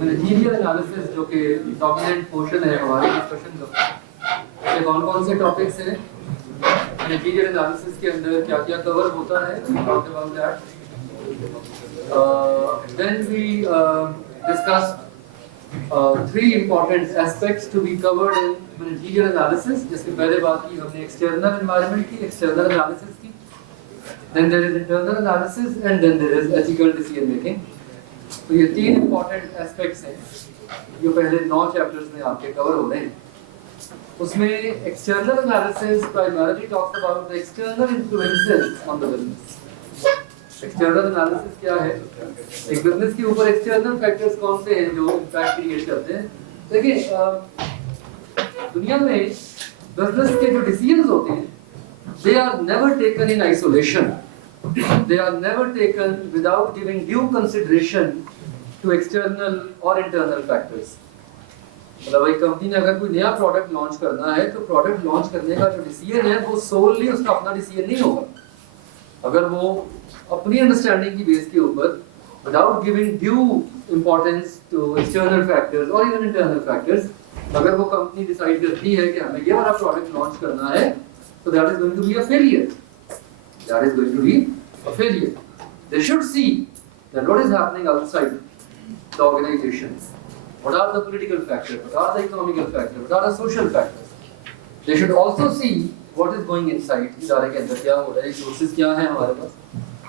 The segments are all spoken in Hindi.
मैनेजरियल एनालिसिस जो कि डोमिनेंट पोर्शन है हमारे डिस्कशन का, ये कौन कौन से टॉपिक्स हैं मैनेजरियल एनालिसिस के अंदर, क्या क्या कवर होता है, talk about that. Then we discuss three important aspects to be covered in managerial analysis। जिसके पहले बात की हमने एक्सटर्नल एनवायरनमेंट की, एक्सटर्नल एनालिसिस की, then there is internal analysis and then there is ethical decision making। तो ये तीन important aspects हैं जो पहले 9 चैप्टर्स में आपके कवर हो रहे हैं। उसमें external analysis primarily talks about the external influences on the business। External analysis क्या है, एक बिजनेस के ऊपर एक्सटर्नल फैक्टर्स कौन से हैं जो इम्पैक्ट क्रिएट करते हैं। देखिए दुनिया में बिजनेस के जो डिसीजंस होते हैं, they are never taken in isolation, they are never taken without giving due consideration to external और इंटरनल फैक्टर्स। मतलब भाई कंपनी ने अगर कोई नया प्रोडक्ट लॉन्च करना है तो प्रोडक्ट लॉन्च करने का जो डिसीजन है वो सोलली उसका अपना डिसीजन नहीं होगा। अगर वो अपनी अंडरस्टैंडिंग की बेस के ऊपर without giving due importance to external factors और इवन इंटरनल फैक्टर्स, अगर वो कंपनी डिसाइड करती है कि हमें ये वाला प्रोडक्ट लॉन्च करना है, तो that is going to be a failure, that is going to be a failure. They should see that what is happening outside the organisation, what are the political factors, what are the economical factors, what are the social factors. They should also see what is going inside, इदारे के अंदर क्या हो रहा है, रिसोर्सेज क्या है हमारे पास,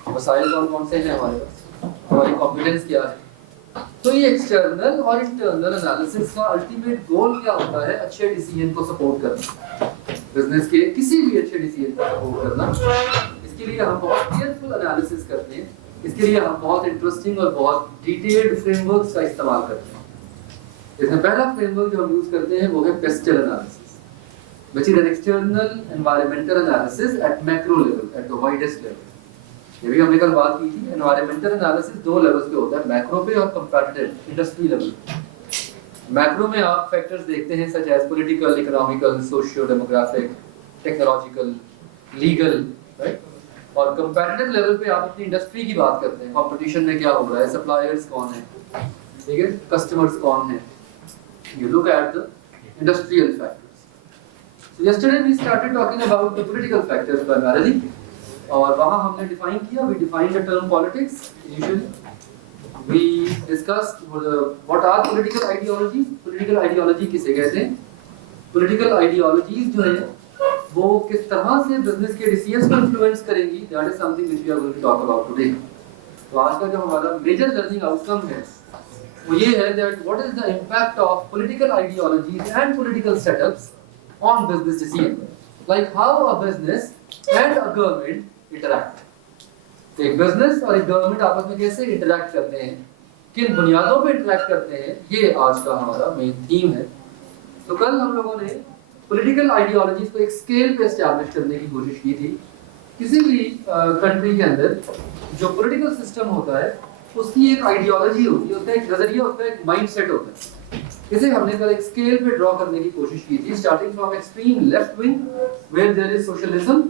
वसाइल कौन कौन से हैं हमारे पास, हमारी कॉम्पिटेंस क्या है। तो ये एक्सटर्नल और इंटरनल एनालिसिस का अल्टीमेट गोल क्या होता है, अच्छे डिसीजन को सपोर्ट करना, बिजनेस के किसी भी अच्छे डिसीजन को सपोर्ट करना। इसके लिए हम बहुत केयरफुल एनालिसिस करते हैं, इसके लिए हम बहुत इंटरेस्टिंग और बहुत डिटेल्ड फ्रेमवर्क्स का इस्तेमाल करते हैं। इसमें पहला फ्रेमवर्क जो हम यूज करते हैं वो है pastel analysis, which is an external environmental analysis at macro level, at the widest level। ये भी हमने कल बात की थी, एनवायरमेंटल एनालिसिस 2 लेवल्स पे होता है, मैक्रो पे और कंपैरेटिव इंडस्ट्री लेवल। मैक्रो में आप फैक्टर्स देखते हैं such as political, economical, socio demographic, technological, legal, right. और कंपैरेटिव लेवल पे आप अपनी इंडस्ट्री की बात करते हैं, कंपटीशन में क्या हो रहा है, सप्लायर्स कौन है, ठीक है, कस्टमर्स कौन है, you look at the industrial factors. So yesterday we started talking about the political factors primarily, और वहाँ हमने डिफाइन किया, we defined the term politics initially, we discussed what are political ideologies, political ideology किसे कहते हैं, political ideologies जो है वो किस तरह से बिजनेस के डिसीजंस को इन्फ्लुएंस करेंगी, that is something which we are going to talk about today। तो आज का जो हमारा मेजर लर्निंग आउटकम है वो ये है that what is the impact of political ideologies and political setups on business decision, like how a business and a government interact। एक बिजनेस और एक गवर्नमेंट आपस में कैसे इंटरैक्ट करते हैं, किन बुनियादों पे इंटरैक्ट करते हैं, ये आज का हमारा मेन थीम है। तो कल हम लोगों ने पॉलिटिकल आइडियोलॉजीज को एक स्केल पे एस्टैब्लिश करने की कोशिश की थी। किसी भी कंट्री के अंदर जो पॉलिटिकल सिस्टम होता है उसकी एक आइडियोलॉजी होती है, उसका एक नजरिया होता है, एक माइंडसेट होता है। इसे हमने कल एक स्केल पे ड्रॉ करने की कोशिश की थी, starting from extreme left wing where there is socialism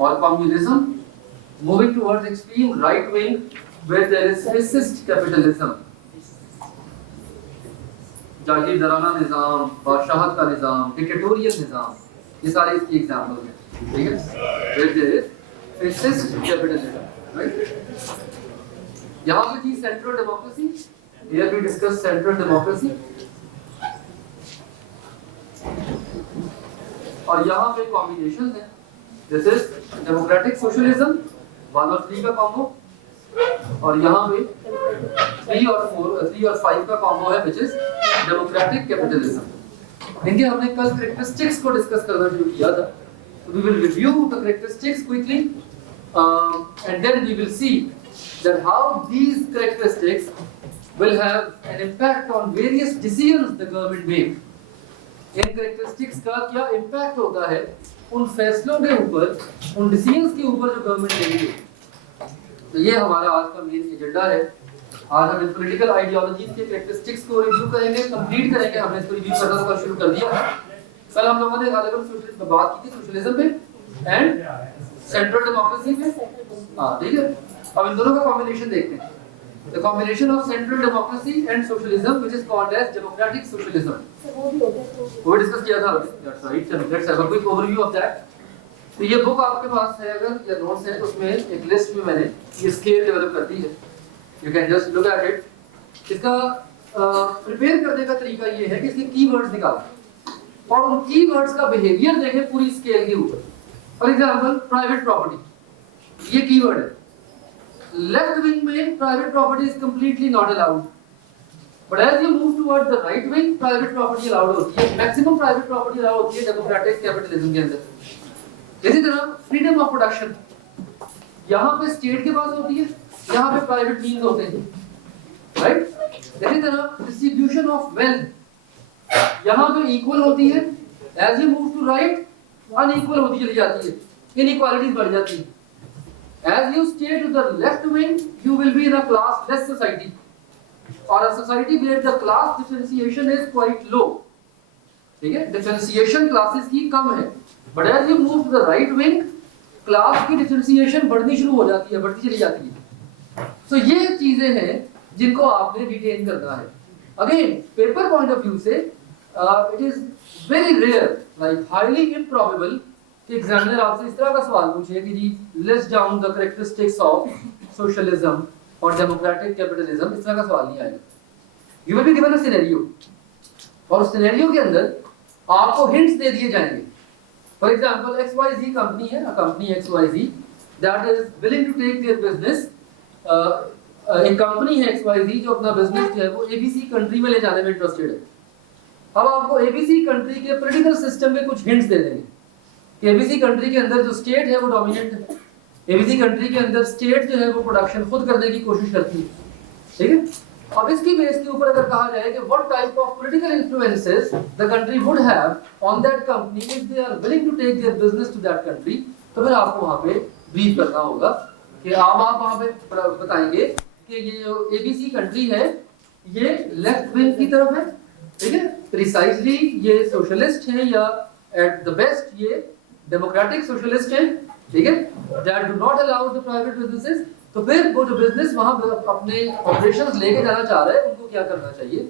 और communism, moving towards extreme right wing where there is fascist capitalism, जागीरदाराना निजाम, बादशाहत का निजाम, डिक्टेटोरियल निजाम, ये सारे इसकी एग्जांपल हैं, ठीक है। Where there is fascist capitalism, right. यहाँ पे थी central democracy, here we discuss central democracy, और यहाँ पे कॉम्बिनेशन है, this is democratic socialism 1 और 3 का कॉम्बो, और यहाँ पे 3 और 5 का कॉम्बो है which is democratic capitalism। इनके हमने कल characteristics को डिस्कस करना शुरू किया था, so we will review the characteristics quickly, and then we will see that how these characteristics will have an impact on various decisions the government make। In characteristics का क्या impact होता है उन फैसलों के ऊपर, उन decisions के ऊपर जो गवर्नमेंट लेगी। तो ये हमारा आज का मेन एजेंडा है। आज हम पॉलिटिकल आइडियोलॉजीज के characteristics को रिव्यू करेंगे, कंप्लीट करेंगे। हमने इसको रिव्यू करना शुरू कर दिया। कल हम लोगों ने अलग-अलग बात की थी सोशलिज्म पे एंड सेंट्रल डेमोक्रेसी पे, हाँ ठीक है। अब इन दोनों का कॉम्बिनेशन देखते हैं। The combination of central democracy and socialism, which is called as democratic socialism. वो डिस्कस किया था हमने. That's right. Let's have a quick overview of that. तो ये बुक आपके पास है अगर या नोट्स है तो उसमें एक लिस्ट में मैंने ये स्केल डेवलप कर दी है. You can just look at it. इसका प्रिपेयर करने का तरीका ये है कि इसके कीवर्ड्स निकालें और उन कीवर्ड्स का बिहेवियर देखें पूरी स्केल के ऊपर. फॉर एग्जांपल प्राइवेट प्रॉपर्टी, ये कीवर्ड है. लेफ्ट विंग में private property is completely not allowed, but as you move toward the right wing private property allowed होती है. मैक्सिमम प्राइवेट प्रॉपर्टी अलाउड होती है डेमोक्रेटिक कैपिटलिज्म के अंदर. इसी तरह फ्रीडम ऑफ प्रोडक्शन, यहाँ पे स्टेट के पास होती है, यहाँ पे प्राइवेट मीन्स होते हैं, राइट. इसी तरह डिस्ट्रीब्यूशन ऑफ वेल्थ, यहाँ पे इक्वल होती है, as you move to right unequal होती चली जाती है, इनइक्वालिटीज बढ़ जाती है. As you stay to the left wing, you will be in a classless society, or a society where the class differentiation is quite low. ठीक है, differentiation classes की कम है. But as you move to the right wing, class की differentiation बढ़नी शुरू हो जाती है, बढ़ती चली जाती है. So ये चीजें हैं जिनको आपने retain करना है. Again, paper point of view से, it is very rare, like highly improbable कि एग्जामिनर आपसे इस तरह का सवाल पूछे कि जी list down the characteristics of socialism और डेमोक्रेटिक कैपिटलिज्म. इस तरह का सवाल नहीं आएगा. You will be given a scenario और उस सिनेरियो के अंदर आपको हिंट्स दे दिए जाएंगे. फॉर एग्जांपल XYZ कंपनी है, a company XYZ that is willing to take their business. एक कंपनी है XYZ जो अपना बिजनेस जो है वो ABC कंट्री में ले जाने में इंटरेस्टेड है. अब आपको ABC कंट्री के पॉलिटिकल सिस्टम के कुछ हिंट्स दे देंगे. ABC कंट्री के अंदर जो स्टेट है वो डोमिनेंट है. ABC कंट्री के अंदर स्टेट जो है वो प्रोडक्शन खुद करने की कोशिश करती है. ठीक है. अब इसकी बेस के ऊपर अगर कहा जाए कि what type of political influences the country would have on that company if they are willing to take their business to that country, तो फिर आपको वहां पे ब्रीफ करना होगा कि आप वहां पे बताएंगे कि ये जो ABC कंट्री है ये लेफ्ट विंग की तरफ है. ठीक है. प्रिसाइजली ये सोशलिस्ट है या एट द बेस्ट ये डेमोक्रेटिक सोशलिस्ट है. ठीक है. That do not allow the private businesses. तो फिर वो जो बिजनेस वहां अपने ऑपरेशंस लेके जाना चाह रहा है उनको क्या करना चाहिए.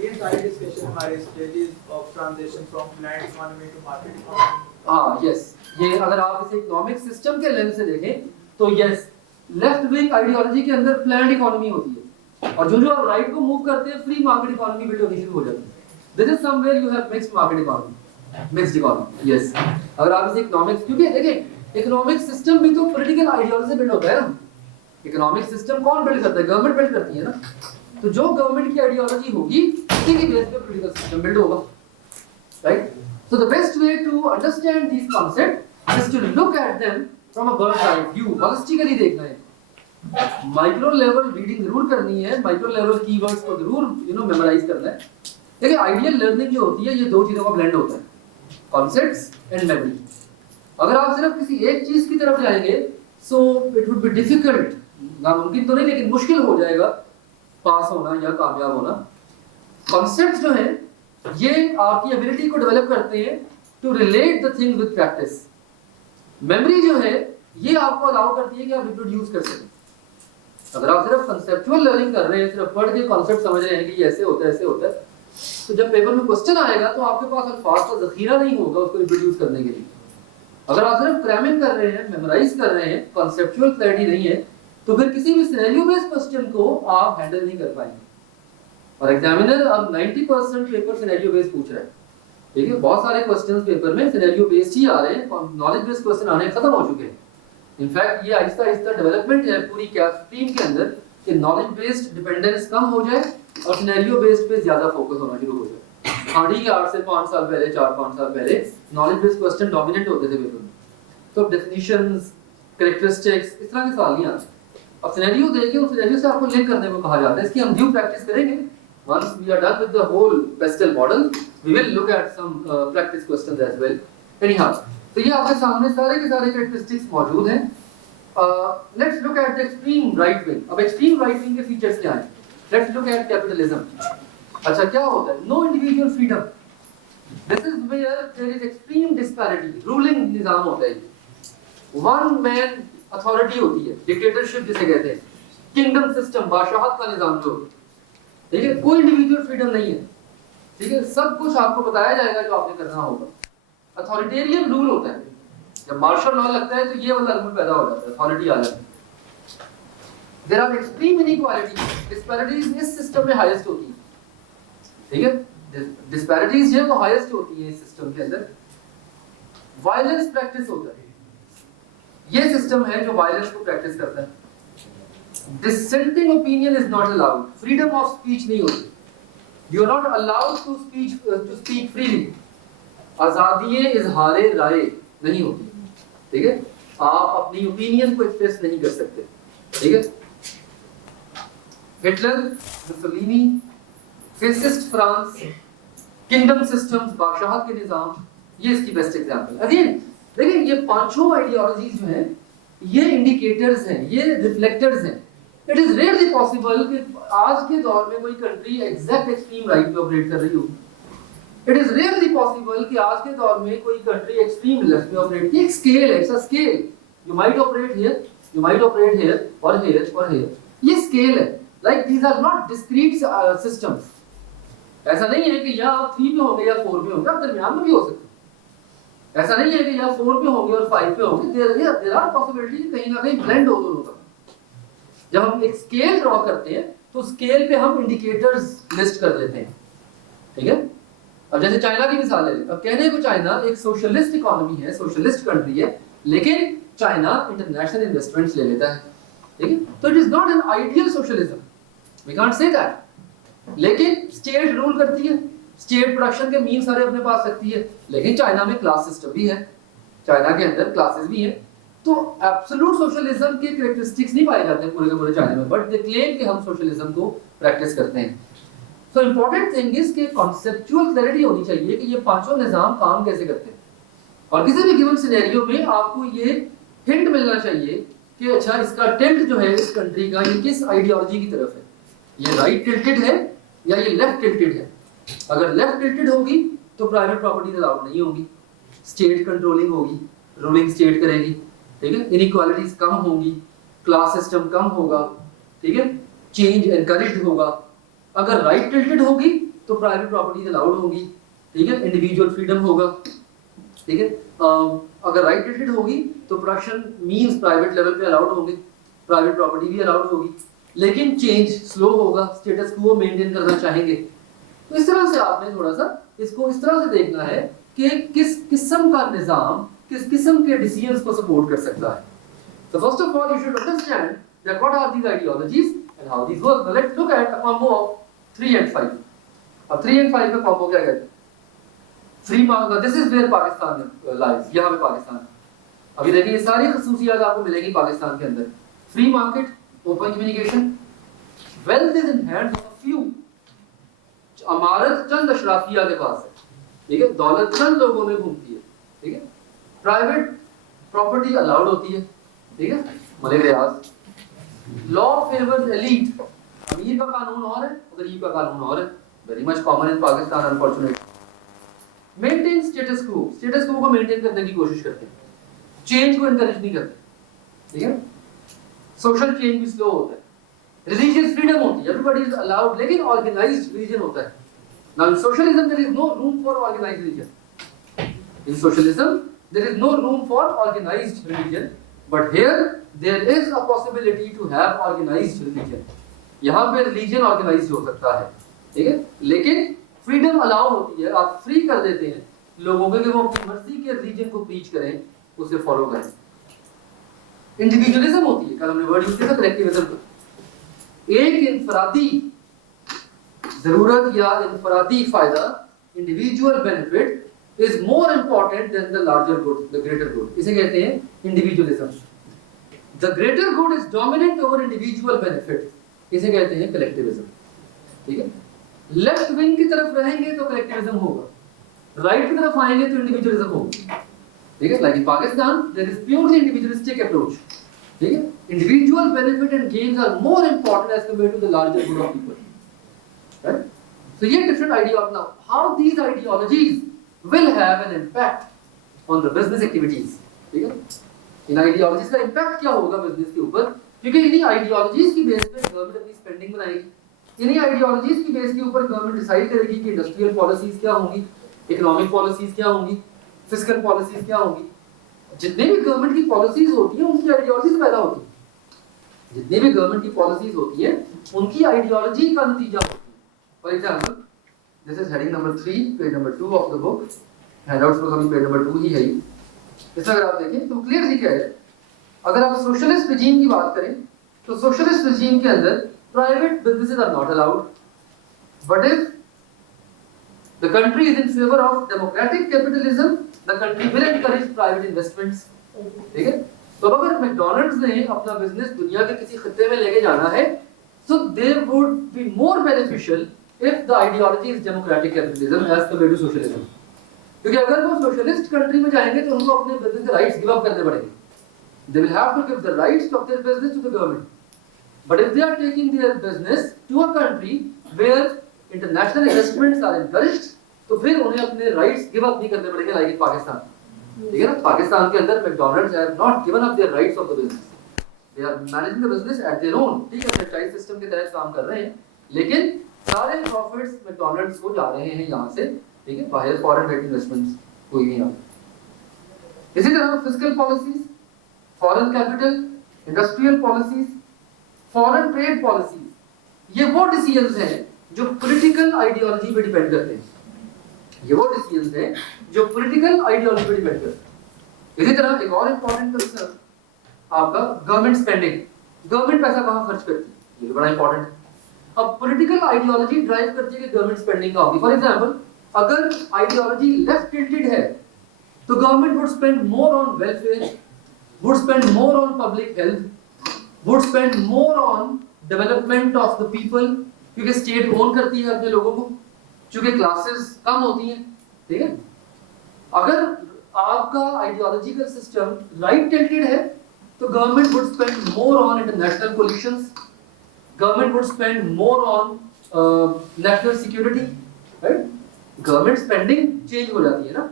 ये सारी डिस्कशन हमारे stages of transition from planned economy to market economy. हाँ यस, ये अगर आप इसे इकोनॉमिक सिस्टम के लेंस से देखें तो यस, लेफ्ट विंग आइडियोलॉजी के अंदर प्लान्ड इकोनॉमी होती है और जो आप राइट को मूव करते हैं फ्री मार्केट इकोनॉमी बिल्ड होनी शुरू हो जाती है. This is somewhere you have mixed market economy, mixed economy. Yes, अगर आप इसे इकोनॉमिक्स, क्योंकि देखिए इकोनॉमिक सिस्टम भी तो पॉलिटिकल आइडियोलॉजी से बिल्ड होता है ना. इकोनॉमिक सिस्टम कौन बिल्ड करता है? गवर्नमेंट बिल्ड करती है ना. तो जो गवर्नमेंट की आइडियोलॉजी होगी उसी की बेस पे पॉलिटिकल सिस्टम बिल्ड होगा, right. So the best way to understand this concept is to look at them from a bird's eye view. Holistically देखना है. माइक्रो लेवल रीडिंग जरूर करनी है, माइक्रो लेवल कीवर्ड्स को जरूर मेमोराइज करना है. देखिए आइडियल लर्निंग जो होती है ये दो चीजों का ब्लेंड होता है, कॉन्सेप्ट्स एंड मेमोरी. अगर आप सिर्फ किसी एक चीज की तरफ जाएंगे so it would be difficult, नामुमकिन तो नहीं लेकिन मुश्किल हो जाएगा पास होना या कामयाब होना. कॉन्सेप्ट्स जो है ये आपकी एबिलिटी को डेवलप करते हैं to relate the thing with practice. Memory जो है ये आपको अलाउ करती है कि आप रिप्रोड्यूस कर सकें. अगर आप सिर्फ कंसेप्चुअल लर्निंग कर रहे हैं, सिर्फ पढ़ के कॉन्सेप्ट समझ रहे हैं कि ये ऐसे होता है ऐसे होता है, तो जब पेपर में क्वेश्चन आएगा तो आपके पास अल्फाज का ज़ख़ीरा नहीं होगा उसको रिप्रोड्यूस करने के लिए. अगर आप सिर्फ क्रैमिंग कर रहे हैं, मेमोराइज कर रहे हैं, कॉन्सेप्चुअल क्लैरिटी नहीं है, तो फिर किसी भी सिनेरियो बेस्ड क्वेश्चन को आप हैंडल नहीं कर पाएंगे. और एग्जामिनर अब 90% पेपर सिनेरियो बेस्ड पूछ रहा है. ठीक है, बहुत सारे क्वेश्चंस पेपर में सिनेरियो बेस्ड ही आ रहे हैं, नॉलेज बेस्ड क्वेश्चन आने खत्म हो चुके हैं. इनफैक्ट ये आहिस्ता आहिस्ता डेवलपमेंट है पूरी कैप स्ट्रीम के अंदर कि नॉलेज बेस्ड डिपेंडेंस कम हो जाए और सिनेरियो बेस्ड पे ज्यादा फोकस होना शुरू हो जाए. हाँ ठीक है, 8 से 5 साल पहले, 4-5 साल पहले नॉलेज बेस्ड क्वेश्चन डोमिनेंट होते थे पेपर में, तो डेफिनेशंस, कैरेक्टरिस्टिक्स इस तरह के सवाल नहीं आते. अब सिनेरियो देके उस सिनेरियो से आपको लिंक करने को कहा जाता है. इसकी हम ड्यू प्रैक्टिस करेंगे. Once we are done with the whole pastel model, we will look at some practice questions as well. Anyhow, तो ये आपके सामने सारे के सारे characteristics मौजूद हैं. Let's look at the extreme right wing. अब extreme right wing के features क्या हैं? Let's look at capitalism. अच्छा क्या होता है? No individual freedom. This is where there is extreme disparity. Ruling निज़ाम होता है. One man authority होती है, dictatorship जिसे कहते हैं. किंगडम सिस्टम, बादशाहत का निजाम जो, ठीक है, कोई इंडिविजुअल फ्रीडम नहीं है, ठीक है, सब कुछ आपको बताया जाएगा जो आपने करना होगा। अथॉरिटेरियन रूल होता है, जब मार्शल लॉ लगता है तो ये वाला रूल पैदा हो जाता है, अथॉरिटी आ जाती है। There are extreme inequality, disparities इस सिस्टम में हाईएस्ट होती है, ठीक है, डिस्पैरिटीज जो है वो हाईएस्ट होती है इस सिस्टम के अंदर। वायलेंस प्रैक्टिस होता है, ये सिस्टम है जो वायलेंस को प्रैक्टिस करता है। Dissenting opinion is not allowed, freedom of speech नहीं होती, you are not allowed to speak freely, आजादी इजहार राय नहीं होती, ठीक है, आप अपनी ओपिनियन को एक्सप्रेस नहीं कर सकते, ठीक है। Hitler, Mussolini, fascist France, kingdom systems, बादशाहत के निजाम, ये इसकी बेस्ट एग्जांपल। अगेन देखिए ये पांचों आइडियोलॉजीज जो हैं ये इंडिकेटर्स हैं, ये रिफ्लेक्टर्स हैं। इट इज रेयरली पॉसिबल कि आज के दौर में कोई कंट्री एग्जैक्ट एक्सट्रीम राइट पे ऑपरेट कर रही हो। इट इज रेयरली पॉसिबल कि आज के दौर में कोई कंट्री एक्सट्रीम लेफ्ट में ऑपरेट, ये एक स्केल है, it's a scale, you might operate here, you might operate here और हियर और हियर, ये स्केल है। Like these are not discrete systems, ऐसा नहीं है कि या आप 3 पे होंगे या 4 पे होंगे, आप दरमियान में भी हो सकते हैं। ऐसा नहीं है कि या 4 पे होंगे और 5 पे होंगे, देयर आर पॉसिबिलिटी कहीं ना कहीं ब्लेंड हो दोनों का। जब हम एक स्केल ड्रॉ करते हैं तो स्केल पे हम इंडिकेटर्स लिस्ट कर देते हैं, ठीक है। अब जैसे चाइना की मिसाल है, अब कहने को चाइना एक सोशलिस्ट इकोनॉमी है, सोशलिस्ट कंट्री है, लेकिन चाइना इंटरनेशनल इन्वेस्टमेंट्स ले लेता है, ठीक है। तो it is not an ideal socialism, we can't say that. लेकिन स्टेट रूल करती है, स्टेट प्रोडक्शन के मीन सारे अपने पास रखती है, लेकिन चाइना में क्लास सिस्टम भी है, चाइना के अंदर क्लासेस भी हैं। तो एब्सोल्यूट सोशलिज्म के कैरेक्टरिस्टिक्स नहीं पाए जाते पूरे के पूरे चाइना में, बट दे क्लेम कि हम सोशलिज्म को प्रैक्टिस करते हैं। सो इंपॉर्टेंट थिंग इज कि कॉन्सेप्चुअल क्लैरिटी होनी चाहिए कि ये पांचों निजाम काम कैसे करते हैं, और किसी भी गिवन सिनेरियो में आपको ये हिंट मिलना चाहिए कि अच्छा इसका टिल्ट जो है इस कंट्री का ये किस आइडियोलॉजी की तरफ है, ये राइट टिल्टेड है या ये लेफ्ट टिल्टेड है। अगर लेफ्ट टिल्टेड होगी तो प्राइवेट प्रॉपर्टी अलाउड नहीं होगी, स्टेट कंट्रोलिंग होगी, रूलिंग स्टेट करेगी, ठीक है, इनइक्वालिटीज कम होंगी, क्लास सिस्टम कम होगा, ठीक है, चेंज एनकरेज्ड होगा। अगर राइट टिल्टेड होगी तो प्राइवेट प्रॉपर्टी अलाउड होगी, ठीक है, इंडिविजुअल फ्रीडम होगा, ठीक है। अगर राइट टिल्टेड होगी तो प्रोडक्शन मींस प्राइवेट लेवल पे अलाउड होंगे, प्राइवेट प्रॉपर्टी भी अलाउड होगी, लेकिन चेंज स्लो होगा, स्टेटस को मेंटेन करना चाहेंगे। तो इस तरह से आपने थोड़ा सा इसको इस तरह से देखना है कि किस किस्म का निजाम किस किस्म के डिसीजंस को सपोर्ट कर सकता है। So first of all you should understand that what are these ideologies and how these work. Now let's look at a combo of 3 and 5. अब 3 and 5 का combo क्या कहते हैं? Free market, this is where Pakistan lies, यहाँ पे पाकिस्तान। अभी देखिए ये सारी खसूसियात आपको मिलेगी पाकिस्तान के अंदर। Free market, open communication, wealth is in hands of a few, अमारत चंद अशराफिया के पास है, ठीक है, दौलत चंद लोगों में घूमती है, ठीक है, प्राइवेट प्रॉपर्टी अलाउड होती है, ठीक है, मलिक रियाज, लॉ फेवर्स एलीट, अमीर का कानून और है, गरीब का कानून और है, very much common in Pakistan unfortunately. Maintain status को मेंटेन करने की कोशिश करते हैं, चेंज को एनकरेज नहीं करते, ठीक है, सोशल चेंज भी स्लो होता है, रिलीजियस फ्रीडम होती है, एवरीबॉडी इज अलाउड, लेकिन ऑर्गेनाइज्ड रिलीजन होता है। Now in socialism there is no room for organised religion, in socialism there is no room for organised religion, but here there is a possibility to have organised religion. यहाँ पे रिलीजन ऑर्गेनाइज्ड हो सकता है, ठीक है, लेकिन फ्रीडम अलाउ होती है, आप फ्री कर देते हैं लोगों को कि वो अपनी मर्जी के रिलीजन को प्रीच करें, उसे फॉलो करें। इंडिविजुअलिज्म होती है, कल हमने वर्ड यूज किया था कलेक्टिविज्म का, एक इंफरादी जरूरत या इंफरादी फायदा, individual benefit is more important than the larger good, the greater good, इसे कहते हैं individualism. The greater good is dominant over individual benefit, इसे कहते हैं कलेक्टिविज्म, ठीक है। लेफ्ट विंग की तरफ रहेंगे तो कलेक्टिविज्म होगा, राइट की तरफ आएंगे तो इंडिविजुअलिज्म होगा, ठीक है। Like in Pakistan there is purely individualistic approach, ठीक है, individual benefit and gains are more important as compared to the larger good of people, right. So ये different idea of now how these ideologies will have an impact on the business activities, ठीक है। इन आइडियोलॉजीज का इंपैक्ट क्या होगा बिजनेस के ऊपर, क्योंकि इन्हीं आइडियोलॉजीज की बेस पे गवर्नमेंट अपनी स्पेंडिंग बनाएगी, इन्हीं आइडियोलॉजीज की बेस के ऊपर गवर्नमेंट डिसाइड करेगी कि इंडस्ट्रियल पॉलिसीज क्या होंगी, इकोनॉमिक पॉलिसीज क्या होंगी, फिस्कल पॉलिसीज क्या होंगी। जितने भी गवर्नमेंट की पॉलिसीज होती हैं उनकी आइडियोलॉजीज पैदा होती है, जितनी भी गवर्नमेंट की पॉलिसीज होती हैं उनकी आइडियोलॉजी का नतीजा होती है। For example this is heading number 3 page number 2 of the book, handouts में कभी पेज नंबर 2 ही है। इसमें अगर आप देखें तो क्लियरली क्या है, अगर आप सोशलिस्ट रिजीम की बात करें तो सोशलिस्ट रिजीम के अंदर private businesses are not allowed, but if the country is in favor of democratic capitalism, the country will encourage private investments। ठीक है, तो अगर मैकडॉनल्ड्स ने अपना बिजनेस दुनिया के किसी खत्ते में लेके जाना है so they would be more beneficial if the ideology is democratic capitalism as compared to socialism। क्योंकि अगर वो सोशलिस्ट कंट्री में जाएंगे तो उनको अपने बिजनेस के राइट्स गिव अप करने पड़ेंगे, they will have to give the rights of their business to the government। but if they are taking their business to a country where international investments are encouraged तो फिर उन्हें अपने राइट्स गिव अप नहीं करने पड़ेंगे, लाइक इन पाकिस्तान। ठीक है ना, पाकिस्तान के अंदर McDonald's have not given up their rights of the business, they are managing the business at their own. ठीक है, फ्रेंचाइज सिस्टम के तहत काम कर रहे हैं, लेकिन सारे प्रॉफिट्स मैकडॉनल्ड्स को जा रहे हैं यहाँ से। ठीक है, बाहर फॉरेन डायरेक्ट इन्वेस्टमेंट्स कोई नहीं आ। इसी तरह fiscal policies, foreign capital, industrial policies, foreign trade policies, ये वो डिसीजंस हैं जो पॉलिटिकल आइडियोलॉजी पे डिपेंड करते हैं, ये वो डिसीजंस हैं जो पॉलिटिकल आइडियोलॉजी पे डिपेंड करते हैं। इसी तरह एक और इंपॉर्टेंट कंसर्न आपका गवर्नमेंट स्पेंडिंग, गवर्नमेंट पैसा कहाँ खर्च करती है, ये बड़ा इंपॉर्टेंट है। अब पॉलिटिकल आइडियोलॉजी ड्राइव करती है कि गवर्नमेंट स्पेंडिंग का होगी। फॉर एग्जांपल अगर आइडियोलॉजी लेफ्ट टिल्टेड है तो government would spend more on welfare, would spend more on public health, would spend more on development of the people, क्योंकि स्टेट ओन करती है अपने लोगों को, क्योंकि क्लासेस कम होती हैं। ठीक है, अगर आपका आइडियोलॉजिकल सिस्टम राइट टिल्टेड है तो government would spend more on international collisions, government would spend more on national security. Right, government spending change हो जाती है ना,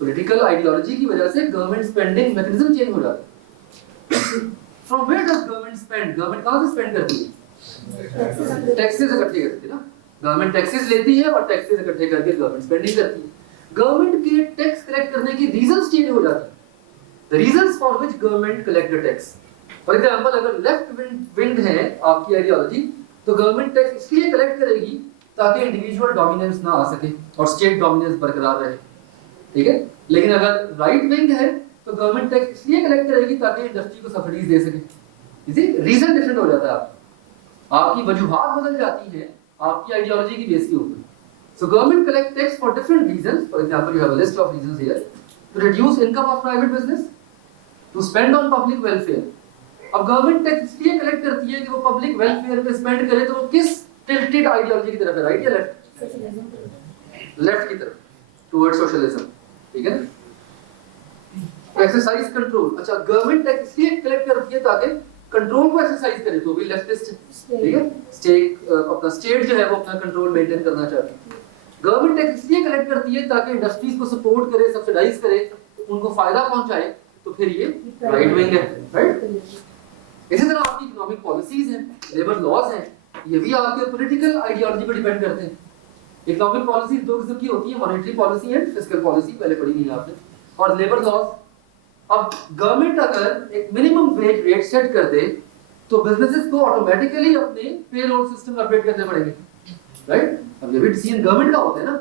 पॉलिटिकल आइडियोलॉजी की वजह से गवर्नमेंट स्पेंडिंग मैकेनिज्म चेंज हो जाता है। From where does government spend, government कहां से स्पेंड करती है, टैक्सेस इकट्ठे करती है ना, गवर्नमेंट टैक्सेस लेती है और टैक्सेस इकट्ठे करके गवर्नमेंट स्पेंडिंग करती है। गवर्नमेंट के टैक्स कलेक्ट करने की रीजंस चेंज हो जाती है, the reasons for which government collect the tax. For example अगर लेफ्ट विंग है आपकी आइडियोलॉजी तो गवर्नमेंट टैक्स इसलिए कलेक्ट करेगी ताकि इंडिविजुअल डोमिनेंस ना आ सके और स्टेट डोमिनेंस बरकरार रहे। ठीक है, लेकिन अगर राइट विंग है तो गवर्नमेंट टैक्स इसलिए कलेक्ट करेगी ताकि इंडस्ट्री को सब्सिडीज दे सके। इसी रीजन डिफरेंट हो जाता है, आपकी वजूहात बदल जाती है आपकी आइडियोलॉजी की बेस के ऊपर। So government collect tax for different reasons, for example you have a list of reasons here, to reduce income of private business, to spend on public welfare. अब गवर्नमेंट टैक्स इसलिए कलेक्ट करती है कि वो पब्लिक वेलफेयर पे स्पेंड करे, तो वो किस टिल्टेड आइडियोलॉजी की तरफ है, राइट या लेफ्ट, लेफ्ट की तरफ, टुवर्ड्स सोशलिज्म। ठीक है ना, एक्सरसाइज कंट्रोल। अच्छा, गवर्नमेंट टैक्स इसलिए कलेक्ट करती है ताकि कंट्रोल को एक्सरसाइज करे, तो भी लेफ्टिस्ट। ठीक है, स्टेट अपना स्टेट जो है वो अपना कंट्रोल मेंटेन करना चाहती है। गवर्नमेंट टैक्स इसलिए कलेक्ट करती है ताकि इंडस्ट्रीज को सपोर्ट करे, सब्सिडाइज करे, उनको फायदा पहुंचाए, तो फिर ये राइट विंग है। राइट, इसी तरह आपकी इकोनॉमिक पॉलिसीज हैं, लेबर लॉज हैं, ये भी आपके पॉलिटिकल आइडियोलॉजी पर डिपेंड करते हैं। इकोनॉमिक पॉलिसी दो किस्म की होती है, monetary policy and fiscal policy, पहले पढ़ी नहीं आपने, और लेबर लॉज। अब गवर्नमेंट अगर एक मिनिमम वेज रेट सेट कर दे तो बिजनेसेस को ऑटोमेटिकली अपने पेरोल सिस्टम अपडेट करने पड़ेंगे। राइट, अब ये भी डिसीजन गवर्नमेंट का होता है ना,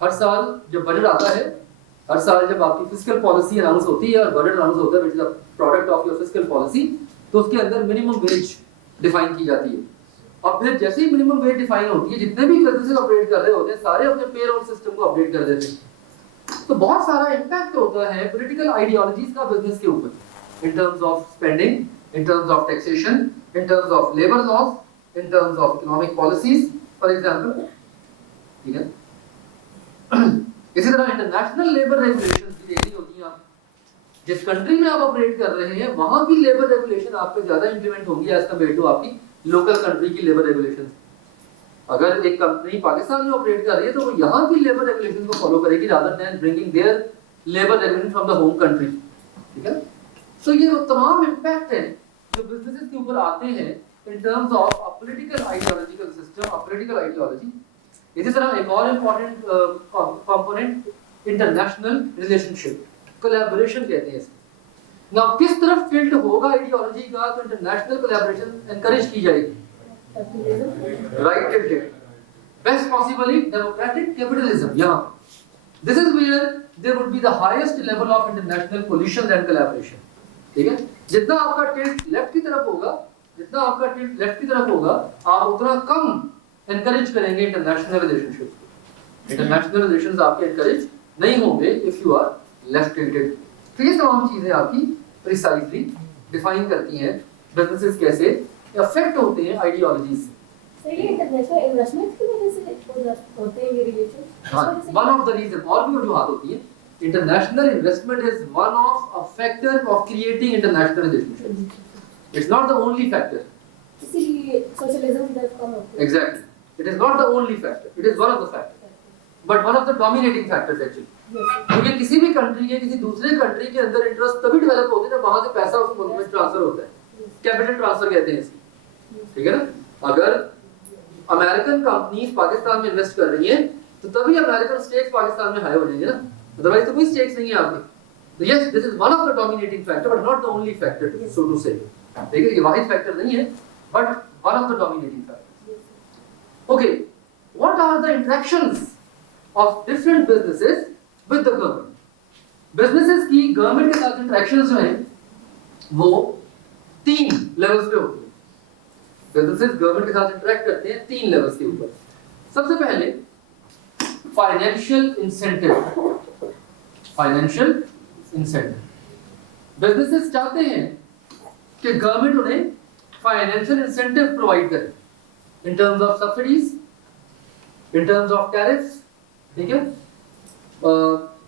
हर साल जब बजट आता है, हर साल जब आपकी फिस्कल पॉलिसी अनाउंस होती है और बजट अनाउंस होता है which is the product of your fiscal policy, तो उसके अंदर मिनिमम वेज डिफाइन की जाती है। और फिर जैसे ही मिनिमम वेज डिफाइन होती है, जितने भी बिजनेसेस ऑपरेट कर रहे होते हैं सारे अपने पेरोल सिस्टम को अपडेट कर देते हैं। तो बहुत सारा इम्पैक्ट होता है पॉलिटिकल आइडियोलॉजीज का बिजनेस के ऊपर, in terms of spending, in terms of taxation, in terms of labour laws, in terms of economic policies, for example. ठीक है, इसी तरह इंटरनेशनल लेबर रेगुलेशंस भी देखनी होती हैं। आप जिस कंट्री में आप ऑपरेट कर रहे हैं वहां की लेबर रेगुलेशन आप पे ज्यादा इंप्लीमेंट होगी एज कम्पेयर टू आपकी लोकल कंट्री की लेबर रेगुलेशंस। अगर एक कंपनी पाकिस्तान में ऑपरेट कर रही है तो वो यहाँ की लेबर रेगुलेशन को फॉलो करेगी rather than bringing their labour regulation from the home country. ठीक है, सो ये वो तमाम इम्पैक्ट है जो बिजनेसेस के ऊपर आते हैं इन terms of a political ideological system, a political ideology. इसी तरह एक और important component international relationship, collaboration कहते हैं इसको। नाउ किस तरफ टिल्ट होगा आइडियोलॉजी का, तो इंटरनेशनल कोलैबोरेशन एनकरेज की जाएगी, right tilted, best possibly democratic capitalism. यहाँ this is where there would be the highest level of international coalition and collaboration. ठीक है, जितना आपका टिल्ट लेफ्ट की तरफ होगा, जितना आपका टिल्ट लेफ्ट की तरफ होगा, आप उतना कम एनकरेज करेंगे इंटरनेशनल रिलेशनशिप। इंटरनेशनल रिलेशंस आपके एनकरेज नहीं होंगे if you are left tilted. तो ये तमाम चीजें आपकी प्रिसाइजली डिफाइन करती हैं बिजनेसेस कैसे अफेक्ट होते हैं आइडियोलॉजी से। सर ये इंटरनेशनल इन्वेस्टमेंट की वजह से होते हैं ये रिलेशन? हाँ, वन ऑफ द रीजन, और भी वजूहत होती है। International investment is one of a factor of creating international relationship. It's not the only factor. इसीलिए सोशलिज्म की तरफ कम होती है। Exactly, it is not the only factor, it is one of the factor, but one of the dominating factors actually. क्योंकि किसी भी कंट्री के किसी दूसरे कंट्री के अंदर इंटरेस्ट तभी डेवलप होते हैं जब वहां से पैसा उस मुल्क में ट्रांसफर होता है, कैपिटल ट्रांसफर कहते हैं इसको। ठीक है ना, अगर अमेरिकन कंपनीज पाकिस्तान में इन्वेस्ट कर रही हैं तो तभी अमेरिकन स्टेक्स पाकिस्तान में हाई हो जाएंगे ना, अदरवाइज तो कोई स्टेक्स नहीं है आपके। तो yes, this is one of the dominating factor but not the only factor, so to say. ठीक है, ये वाहिद फैक्टर नहीं है but one of the dominating factors. Okay, what are the interactions of different businesses with the government? Businesses की गवर्नमेंट के साथ इंटरेक्शंस जो हैं वो 3 लेवल्स पे होती है। बिजनेसेस गवर्नमेंट के साथ इंटरेक्ट करते हैं 3 लेवल्स के ऊपर। सबसे पहले financial incentive. Financial incentive, businesses चाहते हैं कि गवर्नमेंट उन्हें फाइनेंशियल इंसेंटिव प्रोवाइड करे इन terms of subsidies, in terms of tariffs. ठीक है,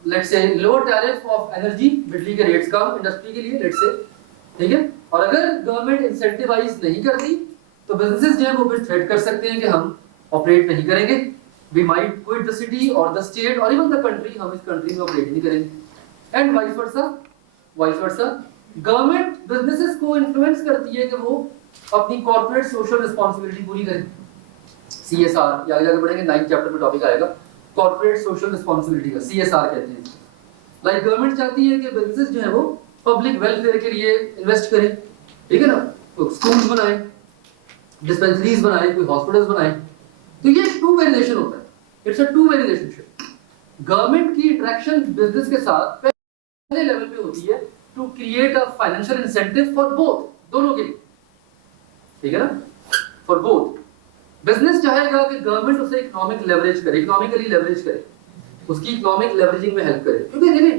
let's say low tariff of energy, बिजली के रेट्स कम इंडस्ट्री के लिए, लेट्स से। ठीक है, और अगर गवर्नमेंट इंसेंटिवाइज नहीं करती तो बिजनेसेस जो है वो फिर थ्रेट कर सकते हैं कि हम ऑपरेट नहीं करेंगे, we might quit the city और द स्टेट और इवन द कंट्री, हम इस कंट्री में ऑपरेट नहीं करेंगे। And vice versa government businesses को इन्फ्लुएंस करती है कि वो अपनी कॉर्पोरेट सोशल रिस्पांसिबिलिटी पूरी करें, CSR। या आगे बढ़ेंगे 9th चैप्टर में टॉपिक आएगा कॉर्पोरेट सोशल रिस्पांसिबिलिटी का, CSR कहते हैं। लाइक गवर्नमेंट चाहती है कि बिजनेसेस जो है वो पब्लिक वेलफेयर के लिए इन्वेस्ट करें। ठीक है ना, तो स्कूल्स बनाएं, डिस्पेंसरीज बनाएं, कोई हॉस्पिटल्स बनाएं। तो ये टू वे रिलेशन होता है, it's a two way relationship. Government की इंटरेक्शन बिजनेस के साथ पहले लेवल पे होती है to create a financial incentive for both, दोनों के लिए। ठीक है ना, फॉर बोथ। बिजनेस चाहेगा कि गवर्नमेंट उसे इकोनॉमिक लेवरेज करे, इकोनॉमिकली लेवरेज करे, उसकी इकोनॉमिक लेवरेजिंग में हेल्प करे। क्योंकि देखिए